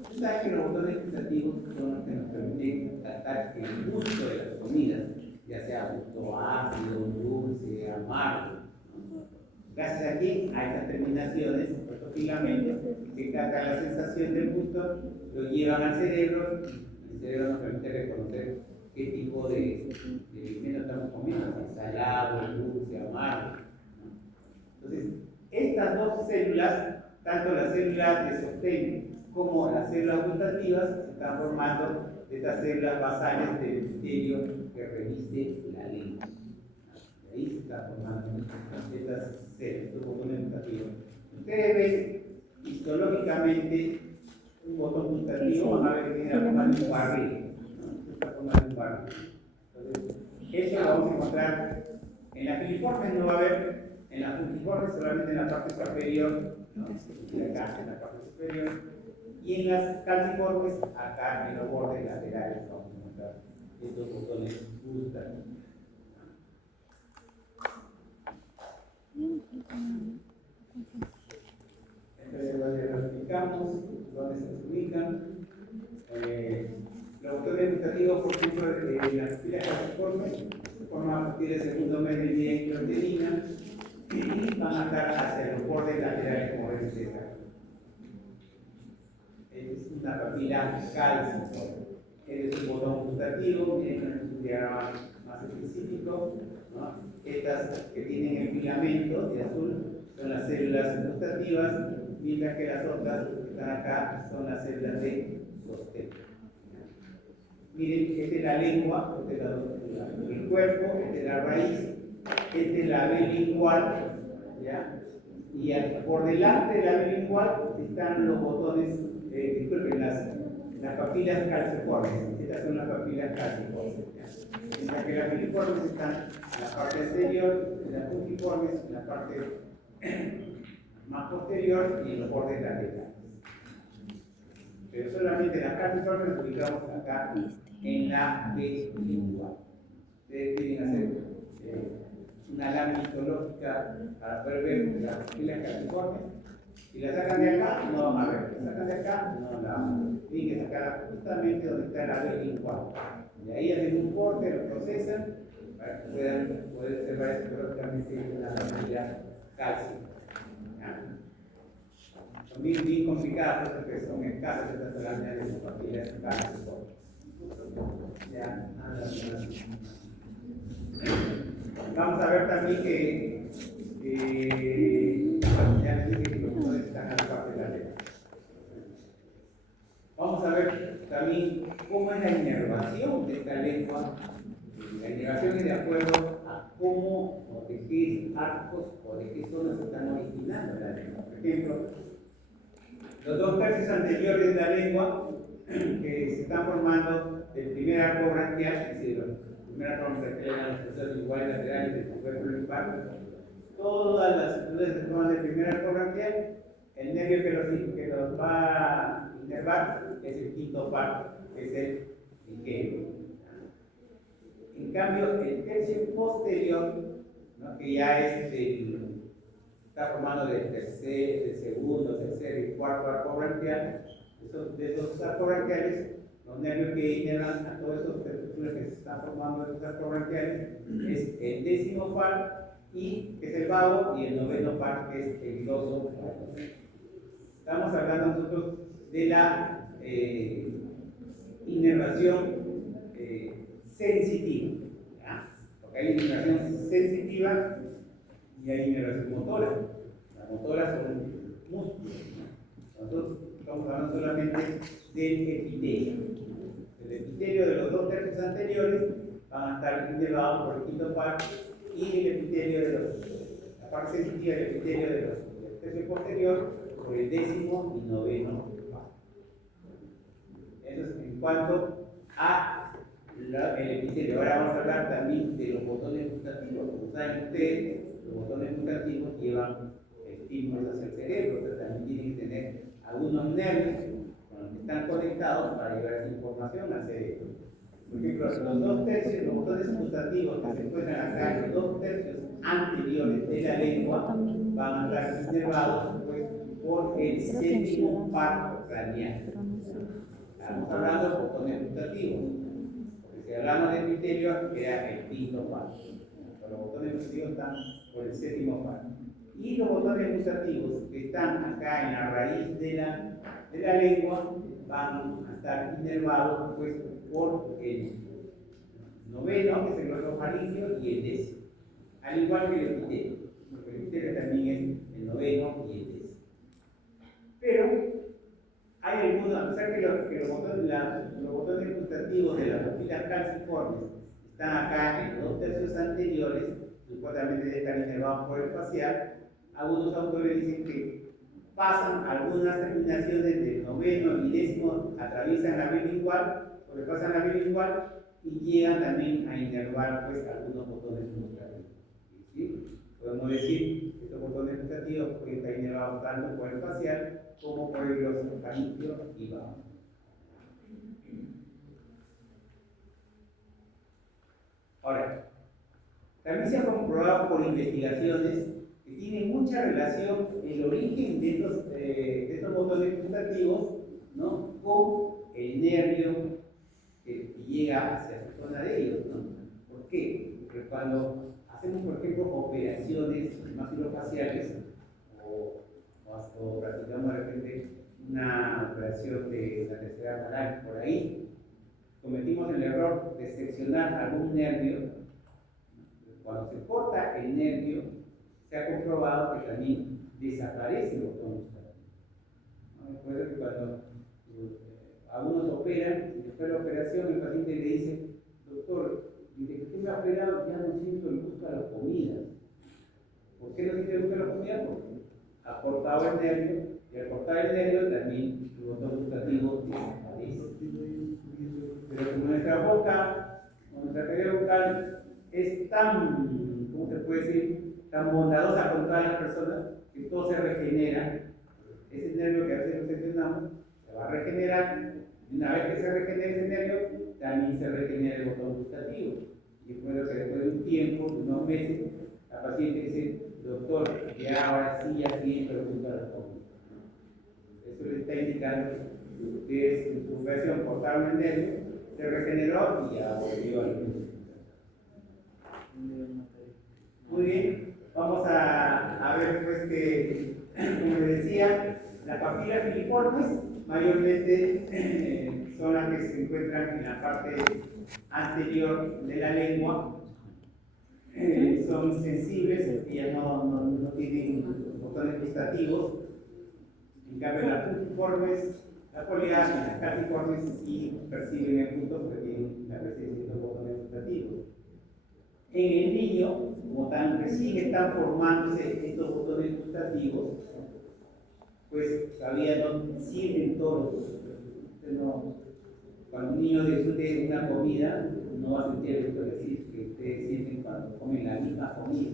Ustedes que los botones gustativos son los que nos permiten captar el gusto de las comidas, ya sea gusto ácido, dulce, amargo. Gracias aquí a estas terminaciones, estos filamentos que captan la sensación del gusto, lo llevan al cerebro. El cerebro nos permite reconocer qué tipo de alimento estamos comiendo, si salado, dulce, amargo. Entonces, estas dos células, tanto las células de sostén como las células gustativas, se están formando de estas células basales del epitelio que reviste la lengua. Ahí se están formando estas células, estos botones gustativos. Ustedes ven histológicamente un botón gustativo, van a ver que tiene la forma de un barril. Esta forma de un barril. Entonces, eso lo vamos a encontrar en las filiformes, no va a haber. En las fungiformes solamente en la parte superior, ¿no? Y acá en la parte superior, y en las calciformes acá en los bordes laterales vamos a encontrar estos botones gustativos. Entonces lo explicamos, dónde se ubican. Los botones gustativos, por ejemplo, las papilas calciformes se forman a partir del segundo mes de vida intrauterina y van a estar hacia los bordes laterales, como ven ustedes acá. Es una papila calciforme. Es un botón gustativo, miren que es un diagrama más específico, ¿no? Estas que tienen el filamento de azul son las células gustativas, mientras que las otras que están acá son las células de sostén. Miren, esta es la lengua, este es el cuerpo, esta es la raíz, esta es la B lingual, ¿ya? Y por delante de la B lingual están los botones, disculpen, las papilas calciformes. Estas son las papilas calciformes. Mientras que las filiformes están en la parte exterior, las fungiformes en la parte más posterior y en los bordes laterales. Pero solamente las calciformes las ubicamos acá en la B lingual. Ustedes tienen que hacer una lámina histológica para poder ver las papilas calciformes. Si la sacan de acá, no van a ver. Si la sacan de acá, no la van a ver. Tienen que sacarla justamente donde está la B lingual. Y ahí hacen un corte, lo procesan para que puedan poder observar histológicamente una papila calcio. Son bien complicadas porque son escasas estas láminas de las papilas calcio. Ya, nada más. Vamos a ver también que ya les dije que los botones están en la parte de la lengua. Vamos a ver también cómo es la inervación de esta lengua. La inervación es de acuerdo a cómo o de qué arcos o de qué zonas se están originando la lengua. Por ejemplo, los dos tercios anteriores de la lengua que se están formando del primer arco branquial, es decir, los primer arco branquial eran los procesos iguales laterales del cuerpo lumbar. Todas las estructuras se forman del primer arco branquial. El nervio que los va a inervar es el quinto par, que es el isquemio. En cambio, el tercio posterior, ¿no? Que ya es está formado del segundo, tercer y cuarto arco branquial. De esos arcos branquiales, los nervios que inervan a todas esas estructuras que se están formando de esos arcos branquiales es el décimo par, y que es el vago, y el noveno par, que es el gloso. Estamos hablando nosotros de la inervación sensitiva, ¿ya? Porque hay inervación sensitiva y hay inervación motora. Las motoras son músculos, ¿no? Nosotros estamos hablando solamente del epitelio. El epitelio de los 2 tercios anteriores van a estar inervados por el quinto par y el epitelio la parte sensitiva del epitelio del tercio posterior por el 10º y 9º par. Eso es en cuanto a el epitelio. Ahora vamos a hablar también de los botones gustativos. Como saben ustedes, los botones gustativos llevan estímulos hacia el cerebro, pero también tienen que tener algunos nervios con los que están conectados para llevar esa información al cerebro. Por ejemplo, los 2 tercios, los botones gustativos que se encuentran acá en los 2 tercios anteriores de la lengua van a estar inervados pues, por el 7º par craneal. Estamos hablando de botones gustativos, porque si hablamos de epitelio, era el quinto par. Los botones gustativos están por el 7º par. Y los botones gustativos que están acá en la raíz de la lengua van a estar inervados pues, por el 9º, que es el glosofaringio, y el 10º. Al igual que el epitelio, porque el epitelio también es el 9º y el 10º. Pero hay algunos, a pesar que los botones gustativos de las papilas calciformes están acá en los 2 tercios anteriores, supuestamente deben estar inervados por el facial, algunos autores dicen que pasan algunas terminaciones del 9º y 10º, atraviesan la bilingual, sobrepasan la bilingual y llegan también a inervar pues, algunos botones gustativos. ¿Sí? Podemos decir que estos botones gustativos pueden estar inervados tanto por el facial como por el glosofaringio y bajo. Ahora, también se ha comprobado por investigaciones que tiene mucha relación el origen de estos botones gustativos, ¿no? Con el nervio que llega hacia la zona de ellos, ¿no? ¿Por qué? Porque cuando hacemos, por ejemplo, operaciones maxilofaciales o practicamos de repente una operación de la tercera canal por ahí, cometimos el error de seccionar algún nervio. Cuando se corta el nervio, se ha comprobado que también desaparece el botón gustativo. Por eso que cuando algunos operan, y después de la operación el paciente le dice, doctor, desde que usted me ha operado ya no siento el gusto a la comida. ¿Por qué no siente el gusto a la comida? Porque ha cortado el nervio, y al cortar el nervio también el botón gustativo desaparece. Pero como nuestra boca, nuestra cavidad bucal es tan, ¿cómo se puede decir?, tan bondadosa con todas las personas, que todo se regenera. Ese nervio que a veces nos seccionamos se va a regenerar, y una vez que se regenera ese nervio, también se regenera el botón gustativo. Y después de un tiempo, de unos meses, la paciente dice, doctor, ya ahora sí ya siento el gusto a la comida. Eso le está indicando que ustedes en su operación cortaron el nervio, se regeneró y ya volvió al gusto. Muy bien, vamos a ver pues que, como les decía, las papilas filiformes mayormente son las que se encuentran en la parte anterior de la lengua. Son sensibles, ellas no tienen botones gustativos. En cambio, las puntiformes, las polias y las calciformes sí perciben el gusto porque tienen la presencia de los botones gustativos. En el niño, como recién están formándose estos botones gustativos, pues todavía no sienten todos. Cuando un niño disfrute una comida, no va a sentir el gusto de decir que ustedes sienten cuando comen la misma comida.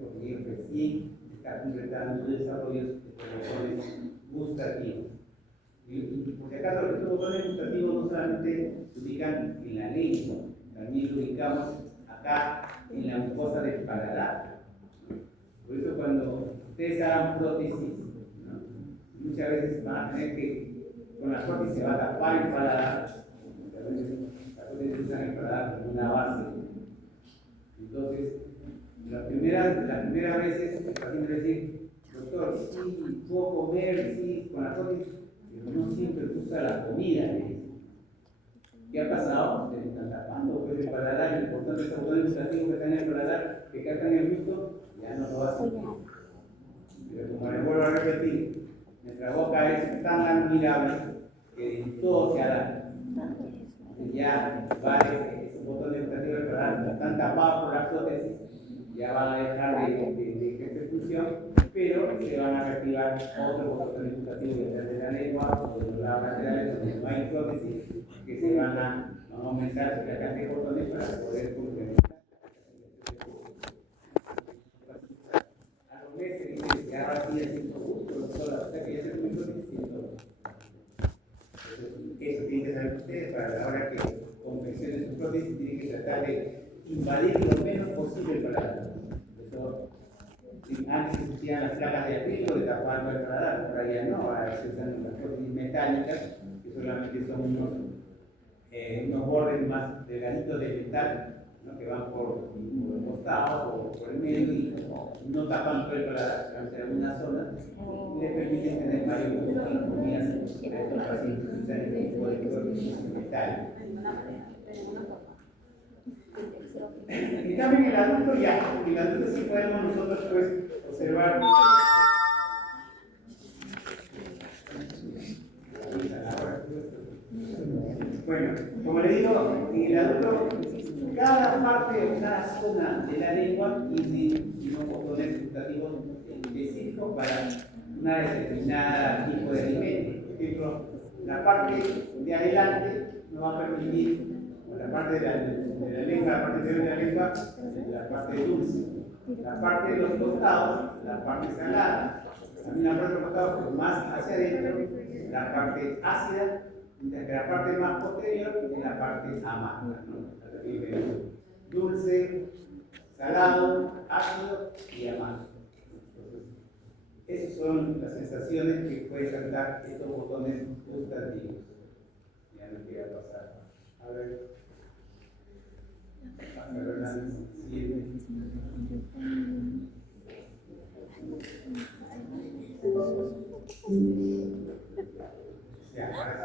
Porque ellos recién están completando su desarrollo de botones gustativos. Y por si acaso, estos botones gustativos no solamente se ubican en la lengua, también lo ubicamos acá en la mucosa del paladar. Por eso cuando ustedes hagan prótesis, ¿no? Muchas veces van a tener que, con la prótesis se va a tapar el paladar, muchas veces las prótesis usan el paladar como una base. Entonces, las primeras veces el paciente va a decir, doctor, sí, puedo comer, sí, con la prótesis, pero no siempre gusta la comida, me dice. ¿Qué ha pasado? Se le están tapando, pues el paladar, lo importante es el botón administrativo que está en el paladar, que captan el gusto, ya no lo hace. Pero como les vuelvo a repetir, nuestra boca es tan admirable que en todo se hará. Ya vale, ese botón administrativo del paladar están tapados por la prótesis, ya van a dejar de ejercer función, pero se van a reactivar otros botones administrativos de la lengua o de los lados laterales donde no hay prótesis, que se van a aumentar la cantidad de botones para poder funcionar. A los meses dice que ahora sí ya siento gusto, o sea que ya se siento distinto. Eso tiene que saber ustedes para la hora que confeccionen su prótesis, tienen que tratar de invadir lo menos posible el paladar. Eso, antes se usaban las placas de acrílico de tapando el paladar, ahora ya no, ahora se usan las prótesis metálicas, que solamente son unos bordes más delgaditos de metal, ¿no? Que van por los costados o por el medio y no tapan todo el paladar, en algunas zonas le permiten tener mayor economías a estos pacientes que usan este tipo de prótesis metálicas. En cambio, en el adulto ya, en el adulto sí podemos nosotros pues observar. Bueno, como le digo, en el adulto, cada parte o cada zona de la lengua tiene unos botones gustativos específicos para una determinada tipo de alimento. Por ejemplo, la parte de adelante nos va a permitir, la parte de la lengua, la parte inferior de la lengua, la parte dulce. La parte de los costados, la parte salada. También la parte de los costados, pero más hacia adentro, la parte ácida, mientras que la parte más posterior es la parte amarga, ¿no? Dulce, salado, ácido y amargo. Esas son las sensaciones que pueden cantar estos botones gustativos. Ya no quiero pasar. A ver. Ya, ahora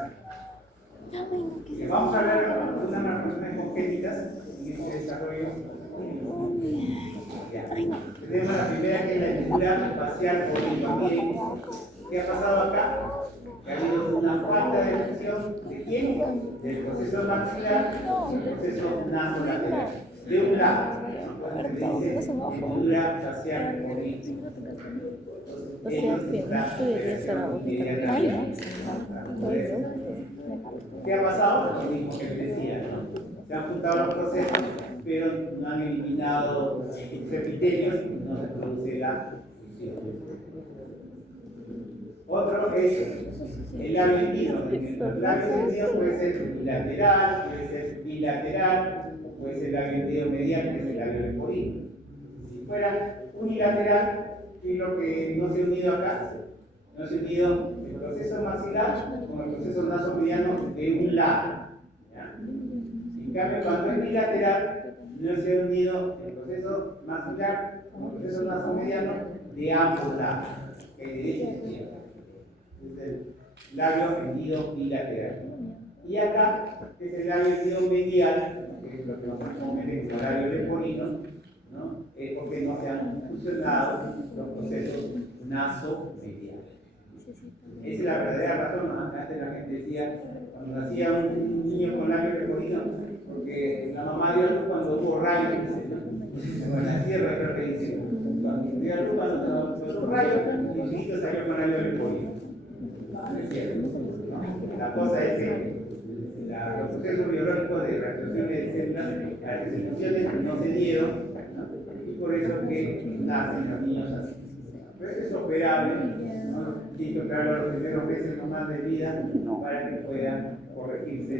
sí. Vamos a hablar de unas malformaciones congénitas en este desarrollo. Ya. Tenemos la primera, que es la hendidura facial oblicuo. ¿Qué ha pasado acá? Que ha habido una falta de función de quién? Del proceso maxilar y el proceso nasolateral. De un lado, se dice hendidura facial oblicuo. ¿Qué ha pasado? Lo mismo que les decía, ¿no? Se han juntado los procesos, pero no han eliminado los epitelios y no se produce la fusión. Otro es el labio hendido. El labio hendido puede ser bilateral, puede ser bilateral, o puede ser labio hendido medial, que es el labio leporino. Si fuera unilateral, ¿qué es lo que no se ha unido acá? No se ha unido el proceso maxilar con el proceso nasomediano de un lado. ¿Ya? En cambio, cuando es bilateral, no se ha unido el proceso maxilar con el proceso nasomediano de ambos lados, que de derecha a izquierda. Es el labio hendido bilateral. Y acá es el labio hendido medial, que es lo que vamos a comer como labio leporino, ¿no? Es porque no se han fusionado los procesos nasomediales. Esa es la verdadera razón, ¿no? Antes la gente decía, cuando nacía un niño con labio leporino, porque la mamá dio luz cuando hubo rayos, en la sierra creo que dice, cuando dio luz cuando hubo rayos, el chiquito salió con labio leporino. No es cierto, ¿no? La cosa es que los procesos biológicos de reacciones de células, las instituciones no se dieron, ¿no? Y por eso que nacen los niños así. Pero eso es operable, ¿no? Hay que operarlo los primeros meses nomás de vida para que pueda corregirse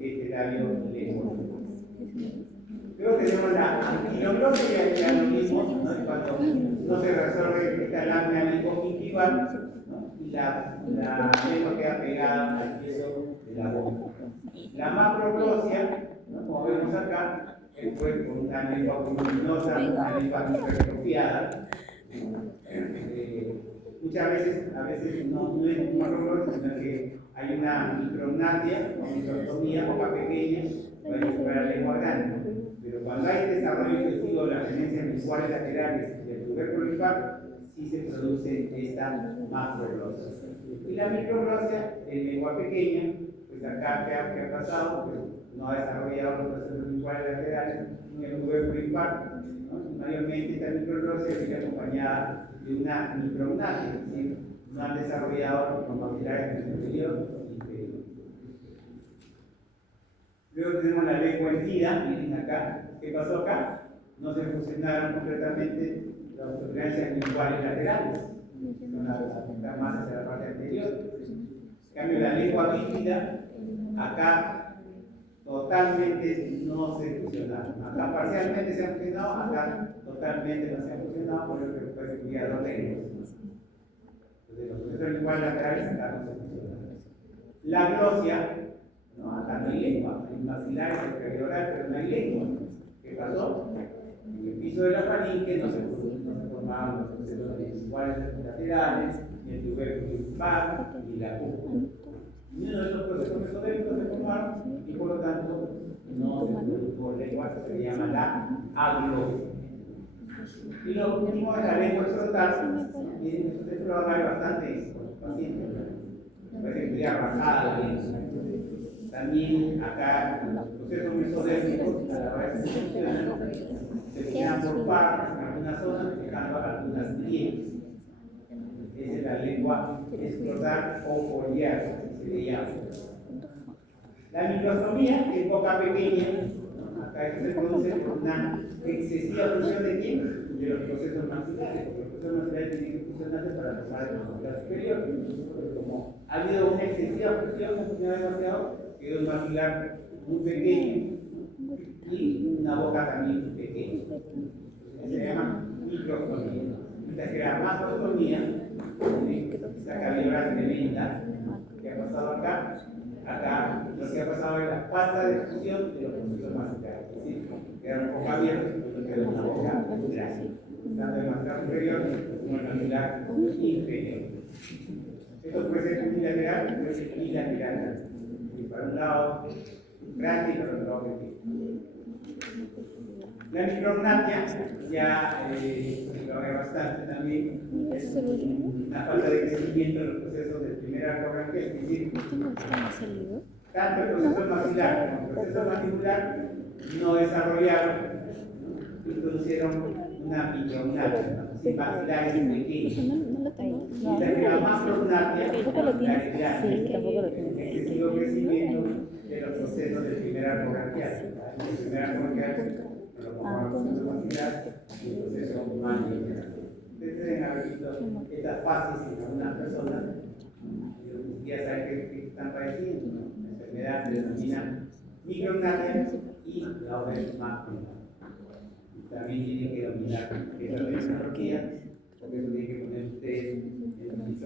este labio leporino. Luego tenemos la anquiloglosia, que ya lo mismo, ¿no? Cuando no se resuelve esta lámina linfogingival, ¿no? Y la lengua queda pegada al piezo de la boca. La macroglosia, ¿no? Como vemos acá, es pues una lengua voluminosa, una lengua hipertrofiada, muchas veces, a veces no es macrocrosis, sino que hay una micrognatia o microstomía, boca pequeña, para la lengua grande. Pero cuando hay desarrollo excesivo de las tendencias linguales laterales del tubérculo linfático, sí se produce esta macroglosia. Y la microglosia en lengua pequeña, pues acá, ¿qué ha pasado? Pues no ha desarrollado los procesos linguales laterales en el tubérculo linfático, ¿no? Mayormente esta microglosia viene acompañada de una micrognatia, es decir, no han desarrollado los maxilares en el superior y inferior. Luego tenemos la lengua hendida, miren acá, ¿qué pasó acá? No se fusionaron completamente las protuberancias linguales laterales, son las que apuntan más hacia la parte anterior. En cambio, la lengua bífida, acá totalmente no se fusionaron. Acá parcialmente se han fusionado, acá totalmente no se han fusionado, por eso que fue estudiar dos lenguas. Entonces, los procesos linguales laterales acá no se fusionan. La glosia, ¿no? Acá no hay lengua, hay maxilares, hay perioral, pero no hay lengua. ¿Qué pasó? En el piso de la faringe no se formaban los procesos linguales laterales, ni el tubérculo linfático, ni la cúpula. Y uno de esos procesos mesodélicos se formaron y por lo tanto no se produjo lengua, que se llama la aglosia. Y lo último es la lengua escrotal. Miren, ustedes lo van a ver bastante con sus pacientes. Parece que estudia bajada la lengua. También acá los procesos mesodérmicos a la vez se fijan por partes en algunas zonas, dejando algunas grietas. Esa es la lengua escrotal o foliar, se le llama. La microstomía es boca pequeña, ¿no? Acá esto se produce por una excesiva fusión de quién? De los procesos maxilares, porque los procesos maxilares tienen que fusionarse para tomar el maxilar superior. Pero como ha habido una excesiva fusión, ha funcionado demasiado, quedó un maxilar muy pequeño y una boca también pequeña. Se llama microstomía. Mientras que la macrostomía, esa cavidad tremenda que ha pasado acá, lo que ha pasado es la falta de fusión de los procesos maxilares. Es decir, quedaron boca abierta y quedó una boca grande, tanto el maxilar superior como el maxilar inferior. Esto puede ser unilateral, puede ser bilateral. Y para un lado grande y para otro lado pequeño. La micrognatia ya se lo ve bastante también. Es una falta de crecimiento de los procesos del primer arco branquial, es decir, tanto el proceso maxilar como el proceso mandibular no desarrollaron, introducieron una micrognatia, maxilares pequeños. La macrognatia, el excesivo crecimiento de los procesos del primer arco branquial. El primer arco branquial el proceso mandibular. Ustedes deben haber visto estas fases en algunas personas y ya saben que están padeciendo, ¿no? La enfermedad se denomina micrognatia y la otra es macrognatia. También tienen que dominar esa terminología, porque eso tiene que poner ustedes en el